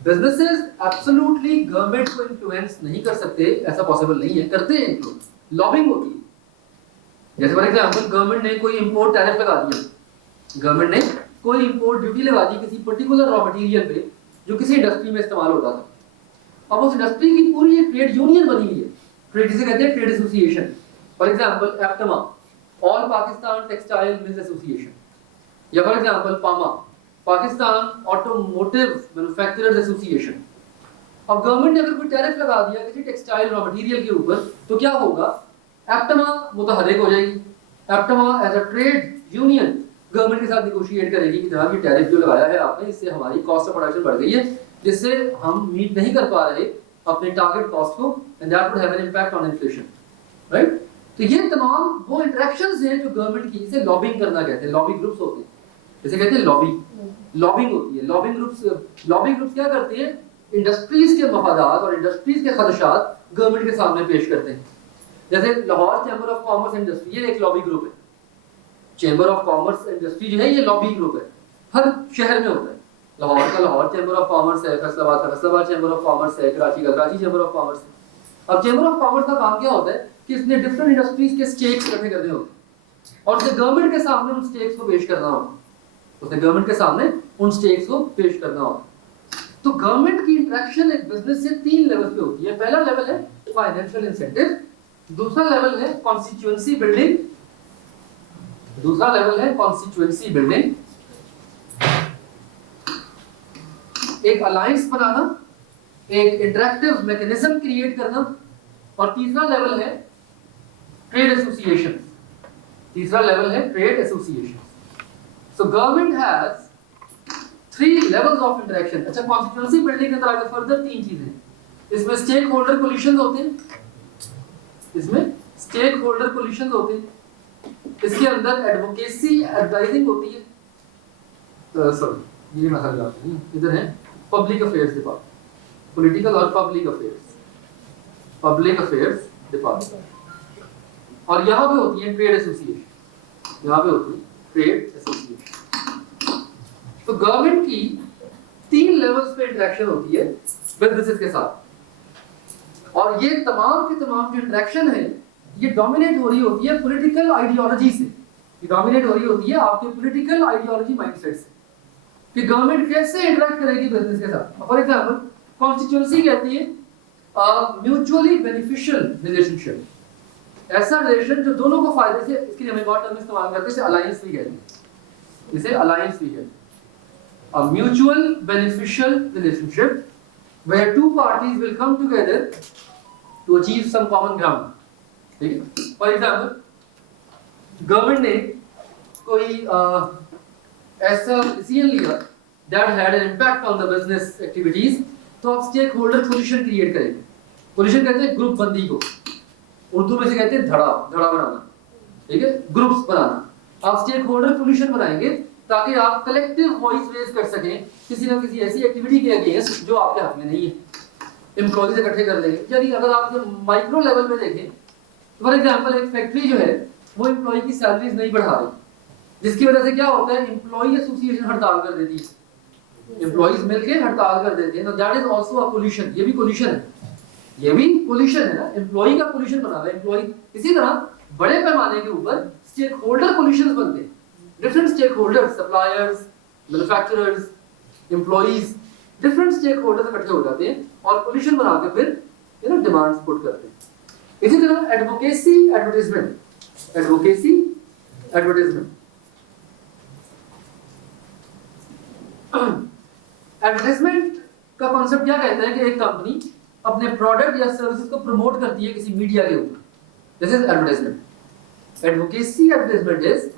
बिजनेसेस एब्सोल्युटली गवर्नमेंट को इन्फ्लुएंस नहीं कर सकते, ऐसा पॉसिबल नहीं है, करते हैं इन्फ्लुएंस, लॉबिंग होती है। जैसे फॉर एग्जांपल गवर्नमेंट ने कोई इंपोर्ट टैरिफ लगा दिया, गवर्नमेंट ने कोई इंपोर्ट ड्यूटी लगा दी किसी पर्टिकुलर रॉ मटेरियल पे जो किसी इंडस्ट्री में इस्तेमाल होता था। अब उस इंडस्ट्री की पूरी एक ट्रेड यूनियन बनी हुई है, ट्रेड जिसे कहते हैं trade association. For example APTMA, all Pakistan textile mills association, या for example PAMA, Pakistan automotive manufacturers association. अब गवर्नमेंट ने अगर कोई टैरिफ लगा दिया किसी टेक्सटाइल रॉ मटेरियल के ऊपर तो क्या होगा, एप्टमा मुतहर्रिक हो जाएगी। APTMA as a trade union government के साथ नेगोशिएट करेगी कि जनाब ये टैरिफ जो लगाया है आपने, इससे हमारी कॉस्ट ऑफ प्रोडक्शन बढ़ गई है, जिससे हम मीट नहीं कर पा रहे अपने टारगेट कॉस्ट को, and that would have an impact on inflation, right. तो ये तमाम वो इंटरेक्शंस हैं जो गवर्नमेंट की, इसे लॉबिंग करना कहते हैं, लॉबी ग्रुप्स होते हैं, जैसे कहते हैं लॉबिंग होती है। लॉबिंग ग्रुप्स क्या करते हैं, इंडस्ट्रीज के मफादात और इंडस्ट्रीज के खदशात गवर्नमेंट के सामने पेश करते हैं। जैसे Lahore chamber of commerce industry, ये एक लॉबी ग्रुप है। चैम्बर ऑफ कॉमर्स इंडस्ट्री जो है ये लॉबी ग्रुप है, हर शहर में होता है। लाहौर का लाहौर चैम्बर ऑफ कॉमर्स है, फैसलाबाद का फैसलाबाद चैम्बर ऑफ कॉमर्स है, कराची का कराची चैम्बर ऑफ कॉमर्स है। अब चैम्बर ऑफ कॉमर्स का काम क्या होता है कि इसने डिफरेंट इंडस्ट्रीज के स्टेक्स इकट्ठे करने होते हैं और उसे गवर्नमेंट के सामने उन स्टेक्स को पेश करना होता है, उसे गवर्नमेंट के सामने उन स्टेक्स को पेश करना होता है। तो गवर्नमेंट की इंटरेक्शन एक बिजनेस से 3 लेवल पे होती है। पहला लेवल है फाइनेंशियल इंसेंटिव, दूसरा लेवल है कॉन्स्टिट्यूएंसी बिल्डिंग, एक अलायंस बनाना, एक इंटरैक्टिव मैकेनिज्म क्रिएट करना, और तीसरा लेवल है ट्रेड एसोसिएशन, तीसरा लेवल है trade association. So government has 3 levels of interaction. अच्छा, कॉन्स्टिट्यूएंसी बिल्डिंग के अंदर आगे फर्दर 3 चीजें, इसमें स्टेक होल्डर कोलिशंस होते हैं, इसमें स्टेक होल्डर कोलिशंस होते हैं, इसके अंदर एडवोकेसी एडवाइजिंग होती है, सॉरी ये मसला नहीं, इधर है पब्लिक अफेयर्स डिपार्टमेंट, पॉलिटिकल और पब्लिक अफेयर्स डिपार्टमेंट, और यहाँ पे होती है ट्रेड एसोसिएशन, यहाँ पे होती है ट्रेड एसोसिएशन। तो गवर्नमेंट की 3 लेवल्स पे इंटरेक्शन होती है बिजनेसेस के साथ, और ये तमाम की तमाम जो इंटरेक्शन है ये डोमिनेट हो रही होती है पॉलिटिकल आइडियोलॉजी से, ये डोमिनेट हो रही होती है आपके पॉलिटिकल आइडियोलॉजी माइंडसेट से कि गवर्नमेंट कैसे इंटरेक्ट करेगी बिजनेस के साथ। फॉर एग्जांपल कॉन्स्टिट्यूएंसी कहती है म्यूचुअली बेनिफिशियल रिलेशनशिप, ऐसा रिलेशन जो दोनों को फायदे से, इसके लिए हम एक और टर्म इस्तेमाल करते हैं, इसे अलायंस भी कहते हैं, इसे अलायंस भी कहते हैं। A mutual beneficial relationship where 2 parties will come together to achieve some common ground. ठीक है? For example, गवर्नमेंट ने कोई ऐसा डिसीजन लिया that had an impact on the business activities, तो आप स्टेक होल्डर कोलिशन क्रिएट करेंगे। कोलिशन कहते हैं ग्रुप बंदी को, उर्दू में से कहते हैं धड़ा बनाना, ठीक है, ग्रुप्स बनाना। आप स्टेक होल्डर कोलिशन बनाएंगे ताकि आप कलेक्टिव वॉइस रेज कर सकें किसी ना किसी ऐसी एक्टिविटी के अगेंस्ट जो आपके हाथ में नहीं है। एम्प्लॉयज इकट्ठे कर लेंगे, यानी अगर आप माइक्रो लेवल पे देखें, फॉर एग्जांपल एक फैक्ट्री जो है वो एम्प्लॉय की सैलरीज नहीं बढ़ा रही, जिसकी वजह से क्या होता है, एम्प्लॉय एसोसिएशन हड़ताल कर देती है, एम्प्लॉयज मिलकर हड़ताल कर देते हैं। तो that is also a collision, ये भी कोलिशन है, ये भी कोलिशन है ना, एम्प्लॉय का कोलिशन बना हुआ है एम्प्लॉय। इसी तरह बड़े पैमाने के ऊपर स्टेक होल्डर कोलिशंस बनते हैं, different stakeholders, suppliers, manufacturers, employees, different stakeholders इकट्ठे हो जाते हैं और कोलिशन बना के फिर डिमांड्स पुट करते हैं। इसी तरह एडवोकेसी एडवर्टाइजमेंट, एडवर्टाइजमेंट का कॉन्सेप्ट क्या कहता है कि एक कंपनी अपने प्रोडक्ट या सर्विसेज को प्रमोट करती है किसी मीडिया के ऊपर, this is advertisement. Advocacy advertisement is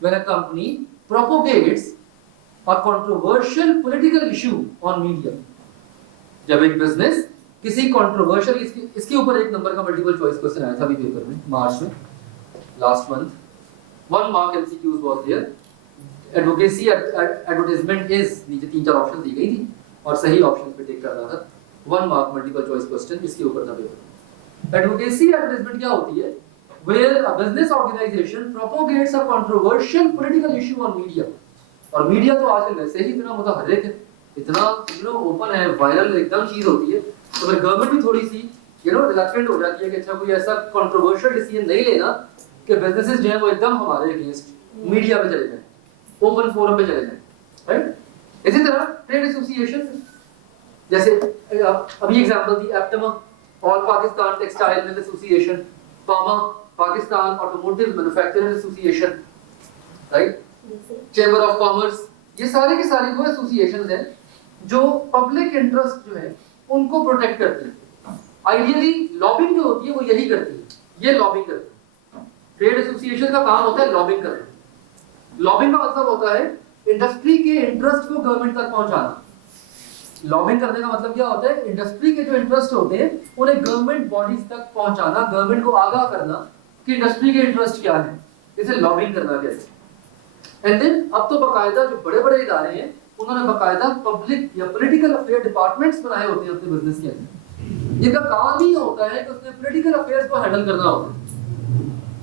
when a company propagates a controversial political issue on media। जब एक बिजनेस किसी कंट्रोवर्शियल, इसके ऊपर 1 नंबर का मल्टीपल चॉइस क्वेश्चन आया था अभी पेपर में मार्च में, last month, 1 mark MCQs was there. Advocacy advertisement is, नीचे 3-4 ऑप्शन दी गई थी और सही ऑप्शन पे टिक करना था, 1 मार्क मल्टीपल चॉइस क्वेश्चन इसके ऊपर था पेपर। एडवोकेसी एडवर्टाइजमेंट क्या होती है, where a business organization propagates a controversial political issue on media। और मीडिया तो आजकल वैसे ही इतना मुतहर्रिक है, इतना ओपन है, वायरल एकदम चीज होती है, तो फिर गवर्नमेंट भी थोड़ी सी रिलक्टेंट हो जाती है कि अच्छा कोई ऐसा कंट्रोवर्शियल डिसीजन नहीं लेना कि बिजनेसेस जो है वो एकदम हमारे अगेंस्ट मीडिया पे चले जाएं, ओपन फोरम पे चले जाएं, राइट। इसी तरह ट्रेड एसोसिएशन, जैसे अभी एग्जांपल दी APTMA, all Pakistan textile mill association, PAMA Pakistan automotive manufacturers association, right, chamber of commerce, ये सारे के सारे वो एसोसिएशंस हैं जो पब्लिक इंटरेस्ट जो है उनको प्रोटेक्ट करती हैं। आइडियली लॉबिंग जो होती है वो यही करती है, ये लॉबिंग करती है। ट्रेड एसोसिएशन का काम होता है लॉबिंग करना। लॉबिंग का मतलब होता है इंडस्ट्री के इंटरेस्ट को गवर्नमेंट तक पहुंचाना। लॉबिंग करने का मतलब क्या होता है, इंडस्ट्री के जो इंटरेस्ट होते हैं उन्हें गवर्नमेंट बॉडीज तक पहुंचाना, गवर्नमेंट को आगाह करना कि इंडस्ट्री के इंटरेस्ट क्या है, इसे लॉबिंग करना कहते हैं। एंड देन अब तो बाकायदा जो बड़े बड़े इदारे हैं उन्होंने बाकायदा पब्लिक या पॉलिटिकल अफेयर डिपार्टमेंट्स बनाए होते हैं अपने बिजनेस के अंदर, जिनका काम ही होता है कि उसने पॉलिटिकल अफेयर्स को हैंडल करना होता है।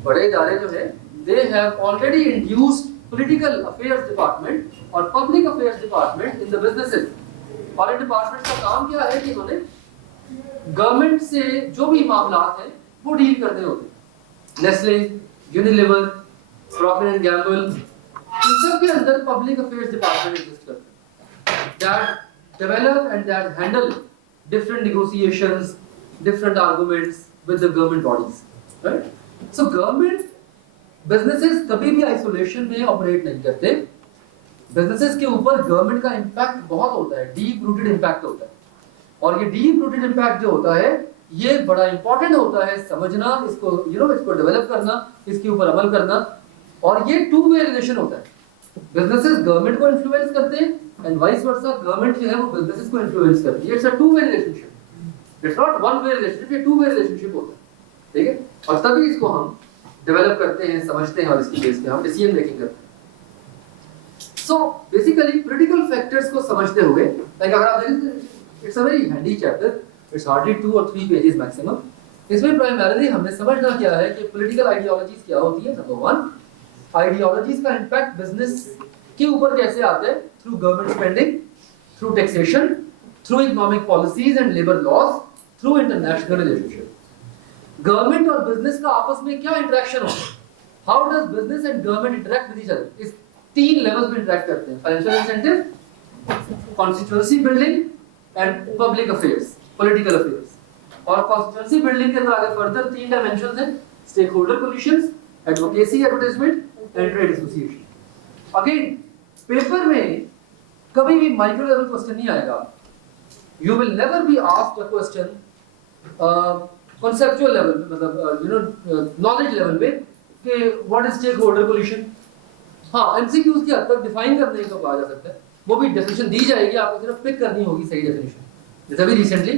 बड़े इदारे जो है they have already induced political affairs department और public affairs department in the businesses, और इन डिपार्टमेंट का काम क्या है कि उन्होंने गवर्नमेंट से जो भी मामलात हैं वो डील करने होते हैं। Nestle, Unilever, Procter and Gamble, इन सब के अंदर पब्लिक अफेयर्स डिपार्टमेंट एग्जिस्ट करता है, that develop and that handle different negotiations, different arguments with the government bodies, right. So government businesses कभी भी आइसोलेशन में ऑपरेट नहीं करते। बिजनेसेस के ऊपर गवर्नमेंट का इंपैक्ट बहुत होता है, डीप रूटेड इंपैक्ट होता है, और ये डीप रूटेड इंपैक्ट जो होता है ये बड़ा इंपॉर्टेंट होता है समझना इसको, इसको डेवलप करना, इसके ऊपर अमल करना। और ये टू वे रिलेशन होता है, बिजनेसेस गवर्नमेंट को इन्फ्लुएंस करते हैं एंड वाइस वर्सा, गवर्नमेंट जो है वो बिजनेसेस को इन्फ्लुएंस करती है। It's a two way relationship, it's not one way relationship, ये टू वे रिलेशनशिप होता है, ठीक है। और तभी इसको हम डेवलप करते हैं, समझते हैं और इसकी बेस पे हम डिसीजन मेकिंग करते हैं। सो बेसिकली पॉलिटिकल फैक्टर्स को समझते हुए, लाइक अगर आप देखें, it's a very handy chapter, it's hardly 2 और 3 पेजेस मैक्सिमम। इसमें प्राइमरीली हमने समझना क्या है कि पॉलिटिकल आइडियोलॉजीज क्या होती है। नंबर 1, आइडियोलॉजीज का इम्पैक्ट बिजनेस के ऊपर कैसे आता है, through government spending, through taxation, through economic policies and labour laws, through international relationship. Government और बिजनेस का आपस में क्या इंटरेक्शन होता है, how does business and government interact with each other. इस 3 लेवल्स पे इंटरेक्ट करते हैं, financial incentive, constituency building and public affairs, political affairs. और कॉन्स्टिट्यूएंसी बिल्डिंग के अंदर आगे फर्दर 3 डायमेंशंस हैं, stakeholder positions, advocacy, advertisement and trade association. Again paper में कभी भी माइक्रो लेवल क्वेश्चन नहीं आएगा, you will never be asked a question conceptual level, मतलब नॉलेज लेवल पे कि what is stakeholder position. हाँ, एमसीक्यूज की हद तक डिफाइन करने को कहा जा सकता है, वो भी डेफिनेशन दी जाएगी, आपको सिर्फ पिक करनी होगी सही डेफिनेशन। जैसे अभी रिसेंटली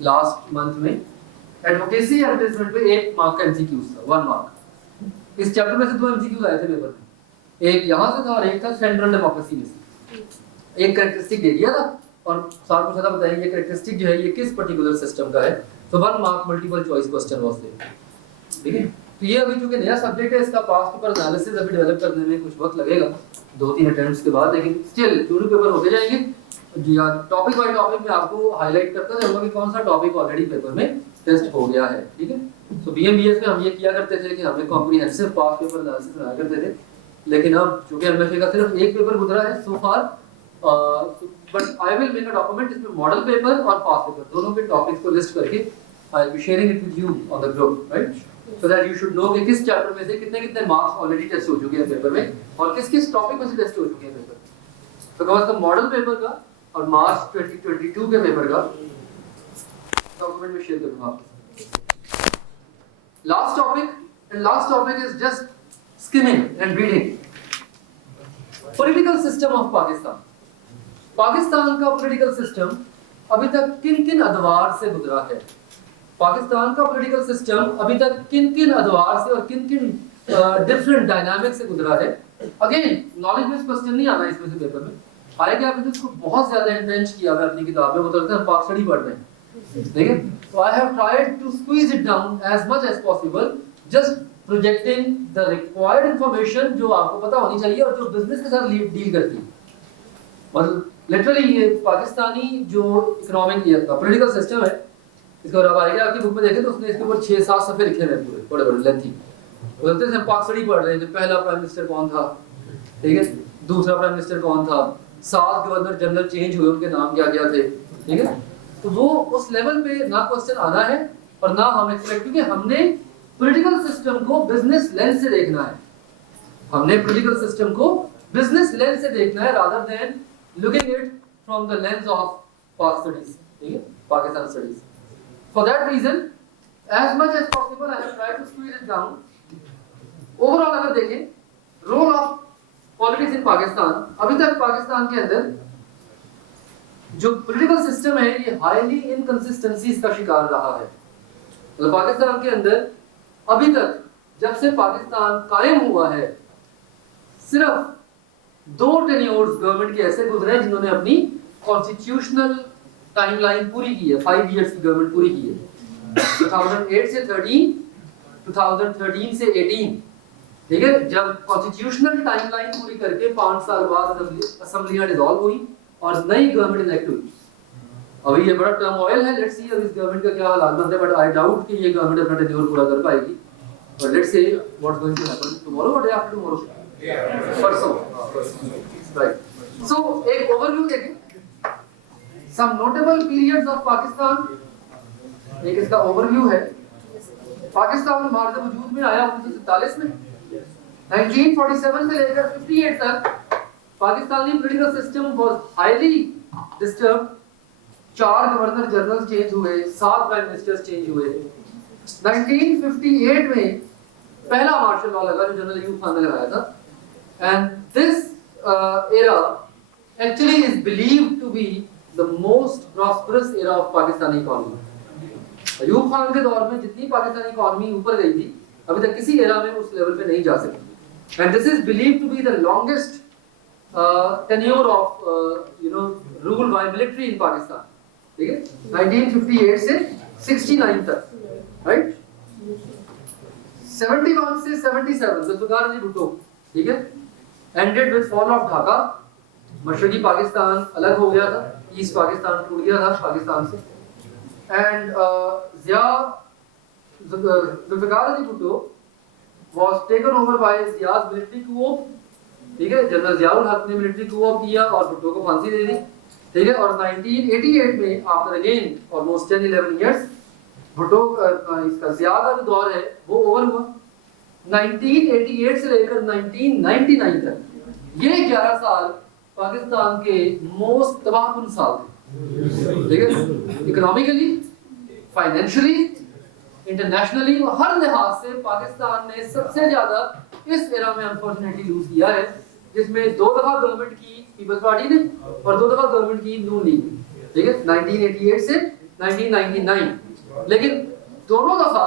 लास्ट मंथ में एडवोकेसी एडवर्टाइजमेंट पे 1 मार्क का एमसीक्यूज था, 1 मार्क। इस चैप्टर में से 2 एमसीक्यूज आए थे पेपर में, एक यहाँ से था और एक था सेंट्रल डेमोक्रेसी में से। एक कैरेक्टरिस्टिक दे दिया था और सार पूछा था बताइए ये कैरेक्टरिस्टिक जो है ये किस पर्टिकुलर सिस्टम का है, तो 1 mark multiple choice question was there, ठीक है। तो ये अभी चूंकि नया सब्जेक्ट है, इसका पास्ट पेपर एनालिसिस अभी डेवलप करने में कुछ वक्त लगेगा, 2-3 अटेम्प्ट्स के बाद, लेकिन स्टिल दोनों पेपर होते जाएंगे। या टॉपिक बाय टॉपिक में आपको हाईलाइट करता जाऊंगा कि कौन सा टॉपिक ऑलरेडी पेपर में टेस्ट हो गया है, ठीक है। तो बीएमबीएस में हम ये किया करते थे कि हमें कॉम्प्रिहेंसिव पास्ट पेपर एनालिसिस बनाया करते थे, लेकिन अब चूंकि एमएफए का सिर्फ एक पेपर गुजरा है so far, but I will make a document जिसमें मॉडल पेपर और पास्ट पेपर दोनों के टॉपिक्स को लिस्ट करके I will be sharing it with you on the group, right, so that you should know कि किस चैप्टर में से कितने कितने मार्क्स ऑलरेडी टेस्ट हो चुके हैं पेपर में और किस किस टॉपिक में से टेस्ट हो चुके हैं पेपर। तो कम से कम मॉडल पेपर का और मार्च 2022 के पेपर का डॉक्यूमेंट में शेयर करूंगा आपके साथ। Last topic is just skimming and reading. Political system of Pakistan. Pakistan का पॉलिटिकल सिस्टम अभी तक किन किन अदवार से गुजरा है, पाकिस्तान का पॉलिटिकल सिस्टम अभी तक किन किन अदवार से और किन किन डिफरेंट डायनामिक से गुजरा है। अगेन नॉलेज बेस्ड क्वेश्चन नहीं आना इसमें से पेपर में आएगा, आपने तो इसको बहुत ज्यादा इंट्रेंच किया है अपनी किताब में, वो तो लगता है पाक स्टडी पढ़ रहे हैं, ठीक है। तो I have tried to squeeze it down as much as possible, just projecting the required information जो आपको पता होनी चाहिए और जो बिजनेस के साथ डील करती है। मतलब लिटरली ये पाकिस्तानी जो इकोनॉमिक पॉलिटिकल सिस्टम है, इसको रब आएगा आपकी बुक में देखें तो उसने इसके ऊपर 6-7 सफ़े लिखे हैं पूरे बड़े बड़े लेंथी। बोलते हैं पाक स्टडी पढ़ रहे हैं कि पहला प्राइम मिनिस्टर कौन था, ठीक है, दूसरा प्राइम मिनिस्टर कौन था, 7 गवर्नर जनरल चेंज हुए, उनके नाम क्या क्या थे, ठीक है। तो वो उस लेवल पे ना क्वेश्चन आना है और ना हम एक्सपेक्ट, क्योंकि हमने पॉलिटिकल सिस्टम को बिजनेस लेंस से देखना है, हमने पॉलिटिकल सिस्टम को बिजनेस लेंस से देखना है rather than looking it from the lens of पाक स्टडीज, ठीक है, Pakistan studies. For that reason, as much as possible, I have tried to squeeze it down. Overall, अगर देखें, role of politics in Pakistan, अभी तक पाकिस्तान के अंदर जो political system है, ये highly inconsistencies का शिकार रहा है। मतलब पाकिस्तान के अंदर अभी तक जब से पाकिस्तान कायम हुआ है, सिर्फ 2 टेन्योर्स गवर्नमेंट के ऐसे गुजरे हैं जिन्होंने अपनी कॉन्स्टिट्यूशनल टाइमलाइन पूरी की है, 5 इयर्स की गवर्नमेंट पूरी की है, 2008 से 13, 2013 से 18, ठीक है। जब कॉन्स्टिट्यूशनल टाइमलाइन पूरी करके 5 साल बाद असेंबलियां डिसॉल्व हुई और नई गवर्नमेंट इलेक्ट हुई। अभी ये बड़ा टर्मोइल है, लेट्स सी अब इस गवर्नमेंट का क्या हालात बनते हैं, बट आई डाउट कि ये गवर्नमेंट अपना टेन्योर पूरा कर पाएगी। But let's see what's going to happen tomorrow और डे आफ्टर टुमारो, परसों, राइट। सो एक ओवरव्यू देखें, some notable periods of Pakistan, एक इसका ओवरव्यू है। पाकिस्तान मार्ज वजूद में आया 1947 में, 1947 से लेकर 58 तक Pakistani political system was highly disturbed 4 governor general change हुए, 7 प्राइम मिनिस्टर्स चेंज हुए। 1958 में पहला मार्शल लॉ लगा जो जनरल अयूब खान ने लगाया था। And this era actually is believed to be the most prosperous era of Pakistani economy। Ayub Khan के दौर में जितनी पाकिस्तानी इकोनॉमी ऊपर गई थी, अभी तक किसी एरा में उस लेवल पे नहीं जा सकी। And this is believed to be the longest tenure of rule by military in Pakistan, ठीक है, 1958 से 69 तक, राइट। 71 से 77 जुल्फ़िकार अली भुट्टो, ठीक है, ended with fall of Dhaka। मशरकी Pakistan अलग हो गया था, ईस्ट पाकिस्तान टूट गया था पाकिस्तान से। And Zulfikar Ali Bhutto was taken over by Zia's military coup, ठीक है, जनरल ज़ियाउल हक ने मिलिट्री coup किया और भुट्टो को फांसी दे दी, ठीक है। और 1988 में after again almost 10-11 years Bhutto इसका ज़िया का जो दौर है वो ओवर हुआ। 1988 से लेकर 1999 तक ये 11 साल पाकिस्तान के मोस्ट तबाहकुन साल थे, ठीक है। इकोनॉमिकली, फाइनेंशियली, इंटरनेशनली और हर लिहाज से पाकिस्तान ने सबसे ज्यादा इस एरा में अनफॉर्चुनेटली लूज किया है, जिसमें 2 दफा गवर्नमेंट की पीपल्स पार्टी ने और 2 दफा गवर्नमेंट की नून लीग, ठीक है, 1988 से 1999। लेकिन दोनों दफा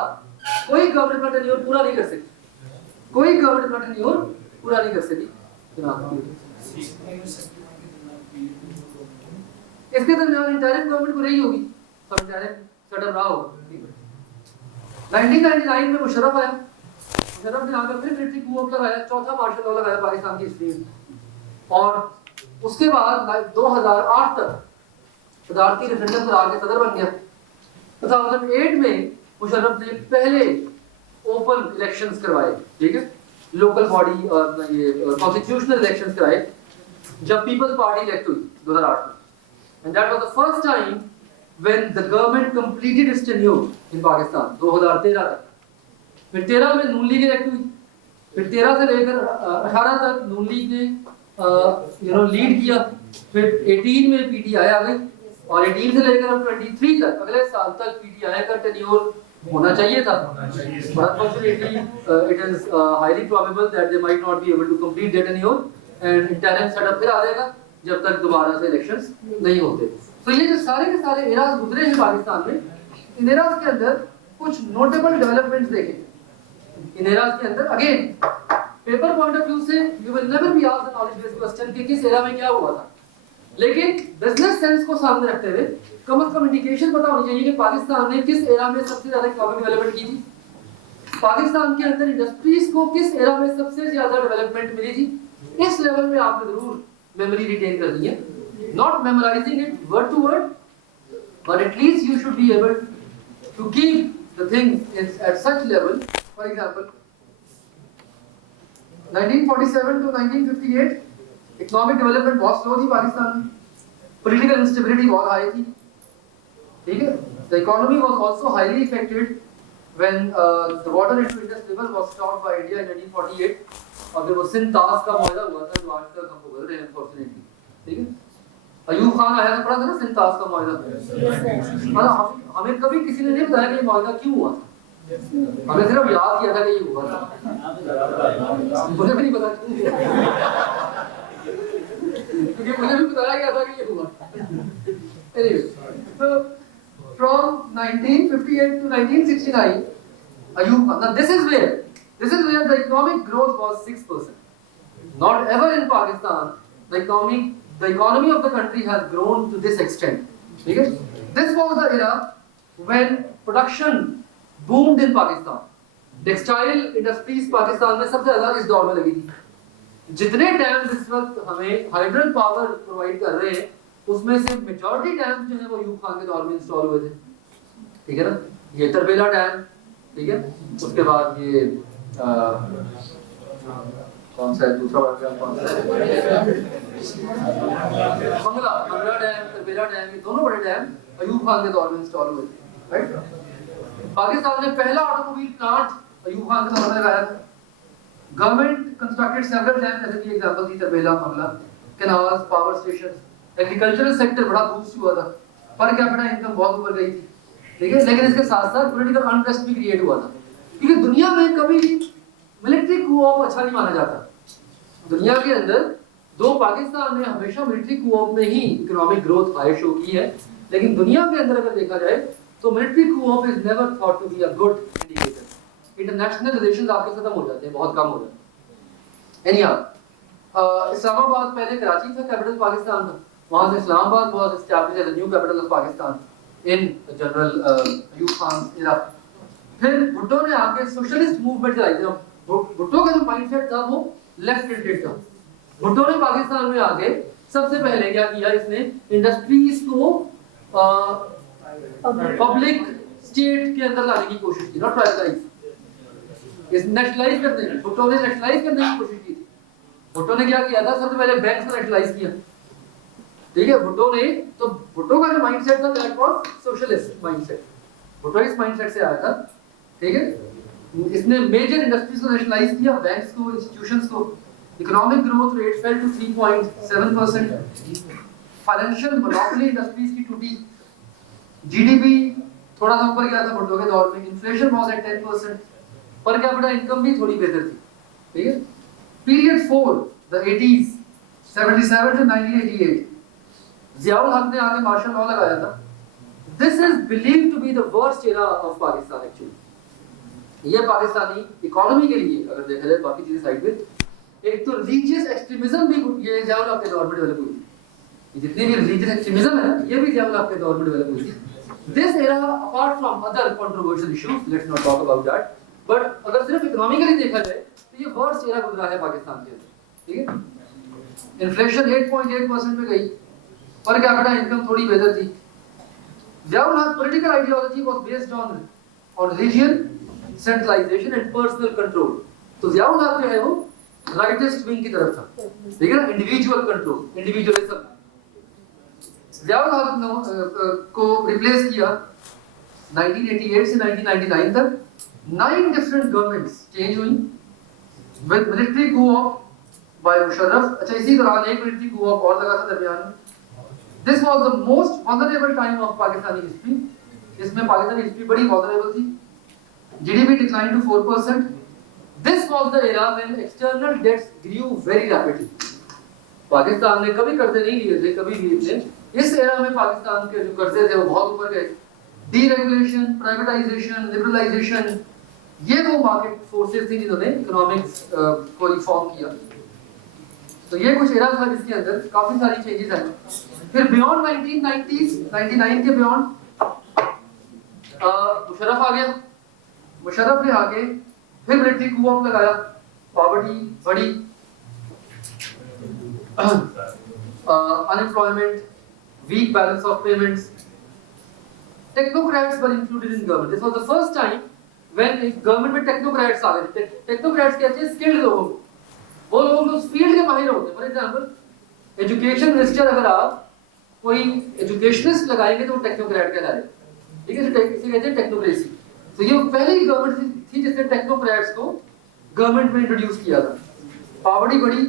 कोई गवर्नमेंट का टेन्योर पूरा नहीं कर सकी, कोई गवर्नमेंट का टेन्योर पूरा नहीं कर सकी। इसके दरमियान इंटरिम गवर्नमेंट को रही होगी, सब इंटरिम सेटअप रहा होगा। 1999 में मुशर्रफ आया, मुशर्रफ ने आकर फिर मिलिट्री coup लगाया, चौथा मार्शल लॉ लगाया पाकिस्तान की हिस्ट्री में। और उसके बाद 2008 तक सदारती रेफरेंडम करा के सदर बन गया। 2008 में मुशर्रफ ने पहले ओपन इलेक्शंस करवाए, ठीक है, लोकल बॉडी और ये कॉन्स्टिट्यूशनल इलेक्शंस कराए जब पीपल्स पार्टी इलेक्ट हुई 2008 में। And that was the first time when the government completed its tenure in Pakistan 2013 तक। फिर 13 में नून लीग इलेक्ट हुई, फिर 13 से लेकर 18 तक नून लीग ने लीड किया, फिर 18 में पीटीआई आ गई और 18 से लेकर अब 23 तक अगले साल तक पीटीआई का टेन्योर होना चाहिए था। But unfortunately it is highly probable that they might not be able to complete their tenure and interim setup फिर आ जाएगा जब तक दोबारा से इलेक्शंस नहीं होते। तो ये जो सारे के सारे एराज गुजरे हैं पाकिस्तान में, इन एराज के अंदर कुछ नोटेबल डेवलपमेंट्स देखें। इन एराज के अंदर again paper point of view से you will never be asked knowledge based question कि किस एरा में क्या हुआ था, लेकिन बिजनेस सेंस को सामने रखते हुए कम से कम इंडिकेशन पता होनी चाहिए कि पाकिस्तान ने किस एरा में सबसे ज्यादा इकोनॉमिक डेवलपमेंट की थी, पाकिस्तान के अंदर इंडस्ट्रीज को किस एरा में सबसे ज्यादा डेवलपमेंट मिली थी। इस लेवल में आपने जरूर मेमोरी रिटेन करनी है, not memorizing it word to word, but at least you should be able to keep the thing at such level. For example, 1947 to 1958 economic development बहुत slow थी पाकिस्तान में, political instability बहुत high थी, ठीक है। The economy was also highly affected when the water into Indus River was stopped by India in 1948 और फिर वो सिंध तास का मुआहदा हुआ था जो आज तक हम भुगत रहे हैं अनफॉर्चुनेटली, ठीक है। अयूब खान आया था, पढ़ा था ना सिंध तास का मुआहदा। हमें कभी किसी ने नहीं बताया कि ये मुआहदा क्यों हुआ था, हमें सिर्फ याद किया था कि ये हुआ था, मुझे भी नहीं पता क्यों हुआ, क्योंकि मुझे भी बताया गया था कि ये हुआ। Anyway, so from 1958 to 1969, Ayub Khan. Now this is where the economic growth was 6%. Not ever in Pakistan the economy of the country has grown to this extent. Okay? This was the era when production boomed in Pakistan. Textile industries Pakistan में सबसे ज़्यादा इस दौर में लगी थी। जितने डैम्स इस वक्त हमें हाइड्रल पावर प्रोवाइड कर रहे हैं, उसमें से मेजॉरिटी डैम्स जो है वो अयूब खान के दौर में इंस्टॉल हुए थे, ठीक है ना। ये तरबेला डैम, ठीक है, उसके बाद ये कौन सा है दूसरा वाला कौन सा है, मंगला डैम, तरबेला डैम, ये दोनों बड़े डैम अयूब खान के दौर में इंस्टॉल हुए थे, राइट। पाकिस्तान ने पहला ऑटोमोबाइल प्लांट अयूब खान के दौर में लगाया था। गवर्नमेंट कंस्ट्रक्टेड सेवरल डैम, जैसे कि एग्जांपल थी Tarbela, Mangla, canals, power stations. Agricultural sector बड़ा बूस्ट हुआ था, पर कैपिटा इनकम बहुत ऊपर गई थी, ठीक है। लेकिन इसके साथ साथ पॉलिटिकल अनरेस्ट भी क्रिएट हुआ था, क्योंकि दुनिया में कभी मिलिट्री कू ऑफ अच्छा नहीं माना जाता। दुनिया के अंदर दो पाकिस्तान ने हमेशा मिलिट्री कू ऑफ में ही इकोनॉमिक ग्रोथ हाई शो की है, लेकिन दुनिया के अंदर अगर देखा जाए तो military coup off is never thought to be a good indicator. International relations आपके खत्म हो जाते हैं, बहुत कम हो जाते हैं। एनीहाउ इस्लामाबाद पहले कराची था, कैपिटल पाकिस्तान था, वहां से Islamabad was established as the new capital of Pakistan in general Ayub Khan era. फिर भुट्टो ने आके सोशलिस्ट मूवमेंट चलाई थी। भुट्टो का जो माइंडसेट था वो लेफ्ट हैंडेड था। भुट्टो ने पाकिस्तान में आके सबसे पहले क्या किया, इसने इंडस्ट्रीज को पब्लिक स्टेट के अंदर लाने की कोशिश की, नॉट प्राइवेटाइज, इस नेशनलाइज करने की। भुट्टो ने नेशनलाइज करने की कोशिश की थी। भुट्टो ने क्या किया था, सबसे पहले बैंक को नेशनलाइज किया, ठीक है। भुट्टो ने, तो भुट्टो का जो माइंडसेट था that was socialist mindset. Bhutto इस माइंडसेट से आया था, ठीक है। इसने मेजर इंडस्ट्रीज को नेशनलाइज किया, बैंक्स को, इंस्टीट्यूशंस को। Economic growth rate fell to 3.7%। Financial monopoly industries की टूटी। जीडीपी थोड़ा सा ऊपर गया था भुट्टो के दौर में। Inflation was at 10%। Per capita income भी थोड़ी बेहतर थी, ठीक है। Period 4 the 80s 77 to 1988, Ziaul हक ने आके मार्शल लॉ लगाया था। This is believed to be the worst era of Pakistan actually. ये पाकिस्तानी इकोनॉमी के लिए अगर देखा जाए, बाकी चीजें साइड में, एक तो रिलीजियस एक्सट्रीमिज्म भी ये जियाउल हक के दौर में डेवलप हुई थी। जितनी भी रिलीजियस एक्सट्रीमिज्म है ना, ये भी जियाउल हक के दौर में डेवलप हुई थी। This era apart from other controversial issues, let's not talk about that, but अगर सिर्फ इकोनॉमिकली देखा जाए तो ये वर्स्ट एरा गुजरा है पाकिस्तान के अंदर, ठीक है। इन्फ्लेशन 8.8% पे गई, पर कैपिटा इनकम थोड़ी बेहतर थी। जियाउल हक political ideology was based on religion, centralization and personal control. तो जियाउल हक जो है वो राइटिस्ट विंग की तरफ था, ठीक है ना, इंडिविजुअल कंट्रोल, इंडिविजुअलिज्म। जियाउल हक को रिप्लेस किया 1988 से 1999 तक। 9 डिफरेंट गवर्नमेंट्स चेंज हुई with military coup off by Musharraf. अच्छा, इसी दौरान एक मिलिट्री कू ऑफ और लगा था दरमियान में। This was the most vulnerable time of Pakistani history. इसमें पाकिस्तानी हिस्ट्री बड़ी वल्नरेबल थी। GDP decline to 4%। This was the era when external debts grew very rapidly. Pakistan ने कभी कर्जे नहीं लिए थे, कभी भी इतने। इस एरा में पाकिस्तान के जो कर्जे थे वो बहुत ऊपर गए। डीरेगुलेशन, प्राइवेटाइजेशन, लिबरलाइजेशन, ये वो मार्केट फोर्सेस थी जिन्होंने इकोनॉमिक्स को रिफॉर्म किया। तो ये कुछ एरा था जिसके अंदर काफी सारी चेंजेस आई। फिर बियॉन्ड 1990s, 99 के बियॉन्ड मुशर्रफ आ गया। मुशर्रफ ने आके फिर मिलिट्री कू ऑफ लगाया, पॉवर्टी बढ़ी, unemployment, weak balance of payments. Technocrats were included in government. This was the first time when government में टेक्नोक्रेट्स आ गए। टेक्नोक्रेट्स कहते हैं स्किल्ड लोगों को, वो लोग जो फील्ड के माहिर होते हैं। फॉर एग्जांपल एजुकेशन मिनिस्टर, अगर आप कोई एजुकेशनिस्ट लगाएंगे तो वो टेक्नोक्रेट कहलाएगा, ठीक है। इसे कहते हैं टेक्नोक्रेसी। तो ये पहली गवर्नमेंट थी जिसने टेक्नोक्रेट्स को गवर्नमेंट में इंट्रोड्यूस किया था। पॉवर्टी बढ़ी,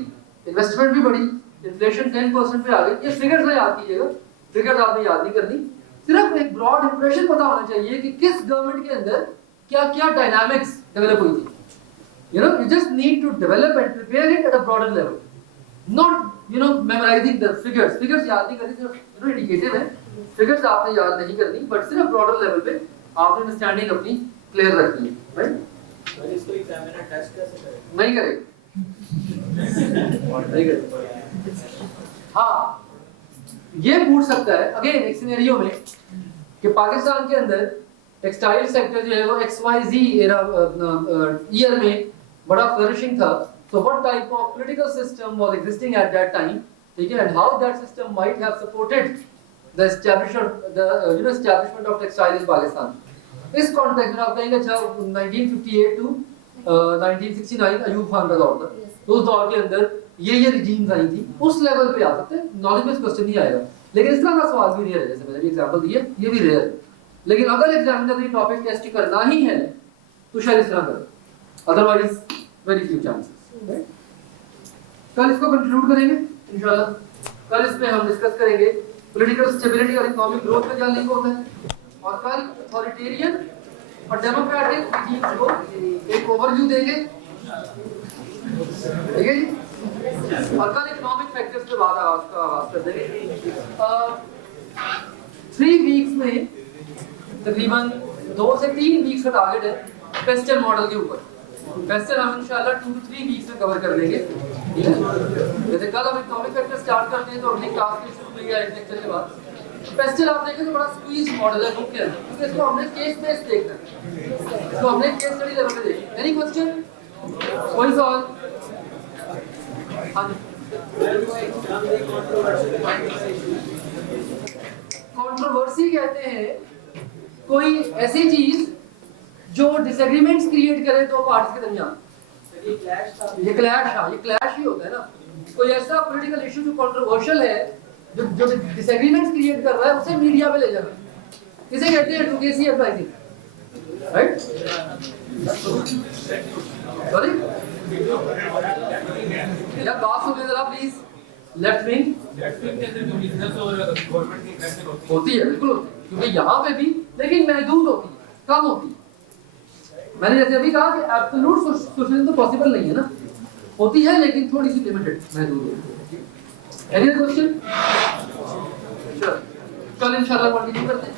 इन्वेस्टमेंट भी बढ़ी, इन्फ्लेशन 10% पे आ गई। ये फिगर्स में याद कीजिएगा, फिगर्स आपने याद नहीं करनी, सिर्फ एक ब्रॉड इंप्रेशन पता होना चाहिए कि किस गवर्नमेंट के अंदर क्या क्या डायनामिक्स डेवलप हुई थी। You just need to develop and prepare it at a broader level, not memorizing the figures. Figures याद नहीं करनी, सिर्फ इंडिकेटिव है, फिगर्स आपने याद नहीं करनी, बट सिर्फ ब्रॉडर लेवल पे आपने अंडरस्टैंडिंग अपनी क्लियर रखनी है, राइट। और इसको एग्जामिनर टेस्ट कैसे करेगा? नहीं करेगा। हाँ, ये पूछ सकता है अगेन एक सिनेरियो में कि पाकिस्तान के अंदर टेक्सटाइल सेक्टर जो है वो XYZ ईयर में बड़ा फ्लरिशिंग था। So what type of political system was existing at that time, ठीक है, and how that system might have supported the establishment of textile in Pakistan. इस कॉन्टेक्स्ट में आप कहेंगे अच्छा 1958 to 1969 अयूब खान का दौर था, तो उस दौर के अंदर ये रिजीम्स आई थी, उस लेवल पे आ सकते हैं। नॉलेज बेस्ड क्वेश्चन नहीं आएगा, लेकिन इस तरह का सवाल भी रेयर है, जैसे मैंने भी एग्जांपल दिए, ये भी रेयर है। लेकिन अगर एग्जामिनर ने टॉपिक टेस्ट करना ही है तो शायद इस तरह करें, अदरवाइज वेरी फ्यू चांसेस। कल इसको कंक्लूड करेंगे इंशाल्लाह। कल इस पे हम डिस्कस करेंगे पॉलिटिकल स्टेबिलिटी और इकोनॉमिक ग्रोथ का क्या लिंक होता है, और कल अथॉरिटेरियन और डेमोक्रेटिक रिजीम्स को एक ओवरव्यू देंगे, ठीक है जी, और कल इकोनॉमिक फैक्टर्स के बाद आगाज कर देंगे। 3 वीक्स में तकरीबन 2 से 3 वीक्स का टारगेट है पेस्टल मॉडल के ऊपर। पेस्टल हम इंशाल्लाह 2 to 3 वीक्स में कवर कर देंगे, ठीक है। जैसे कल हम इकोनॉमिक फैक्टर स्टार्ट करते हैं तो अपनी क्लास के शुरू में या एक लेक्चर के बाद पेस्टल आप देखें तो बड़ा स्क्वीज मॉडल है बुक के अंदर, क्योंकि इसको हमने केस बेस देखना है, इसको हमने केस स्टडी लेवल पे देखना है। एनी क्वेश्चन, कोई सवाल? हाँ जी, कंट्रोवर्सी कहते हैं कोई ऐसी चीज जो डिसएग्रीमेंट्स क्रिएट करे दो पार्टीज के दरमियान। ये क्लैश ही होता है ना। कोई ऐसा पॉलिटिकल इशू जो कंट्रोवर्शियल है, जो डिसएग्रीमेंट्स क्रिएट कर रहा है, उसे मीडिया पे ले जाना, इसे कहते हैं एडवोकेसी एडवाइजिंग, राइट? सॉरी, या बात सुनिए जरा प्लीज। लेफ्ट विंग होती है, बिल्कुल होती है, क्योंकि यहाँ पे भी, लेकिन महदूद होती है, कम होती है। मैंने जैसे अभी कहा कि एब्सोल्यूट सोशलिज्म तो पॉसिबल नहीं है ना, होती है लेकिन थोड़ी सी लिमिटेड, महदूद होती है। Any question? चलो कल इंशाल्लाह कंटिन्यू करते हैं।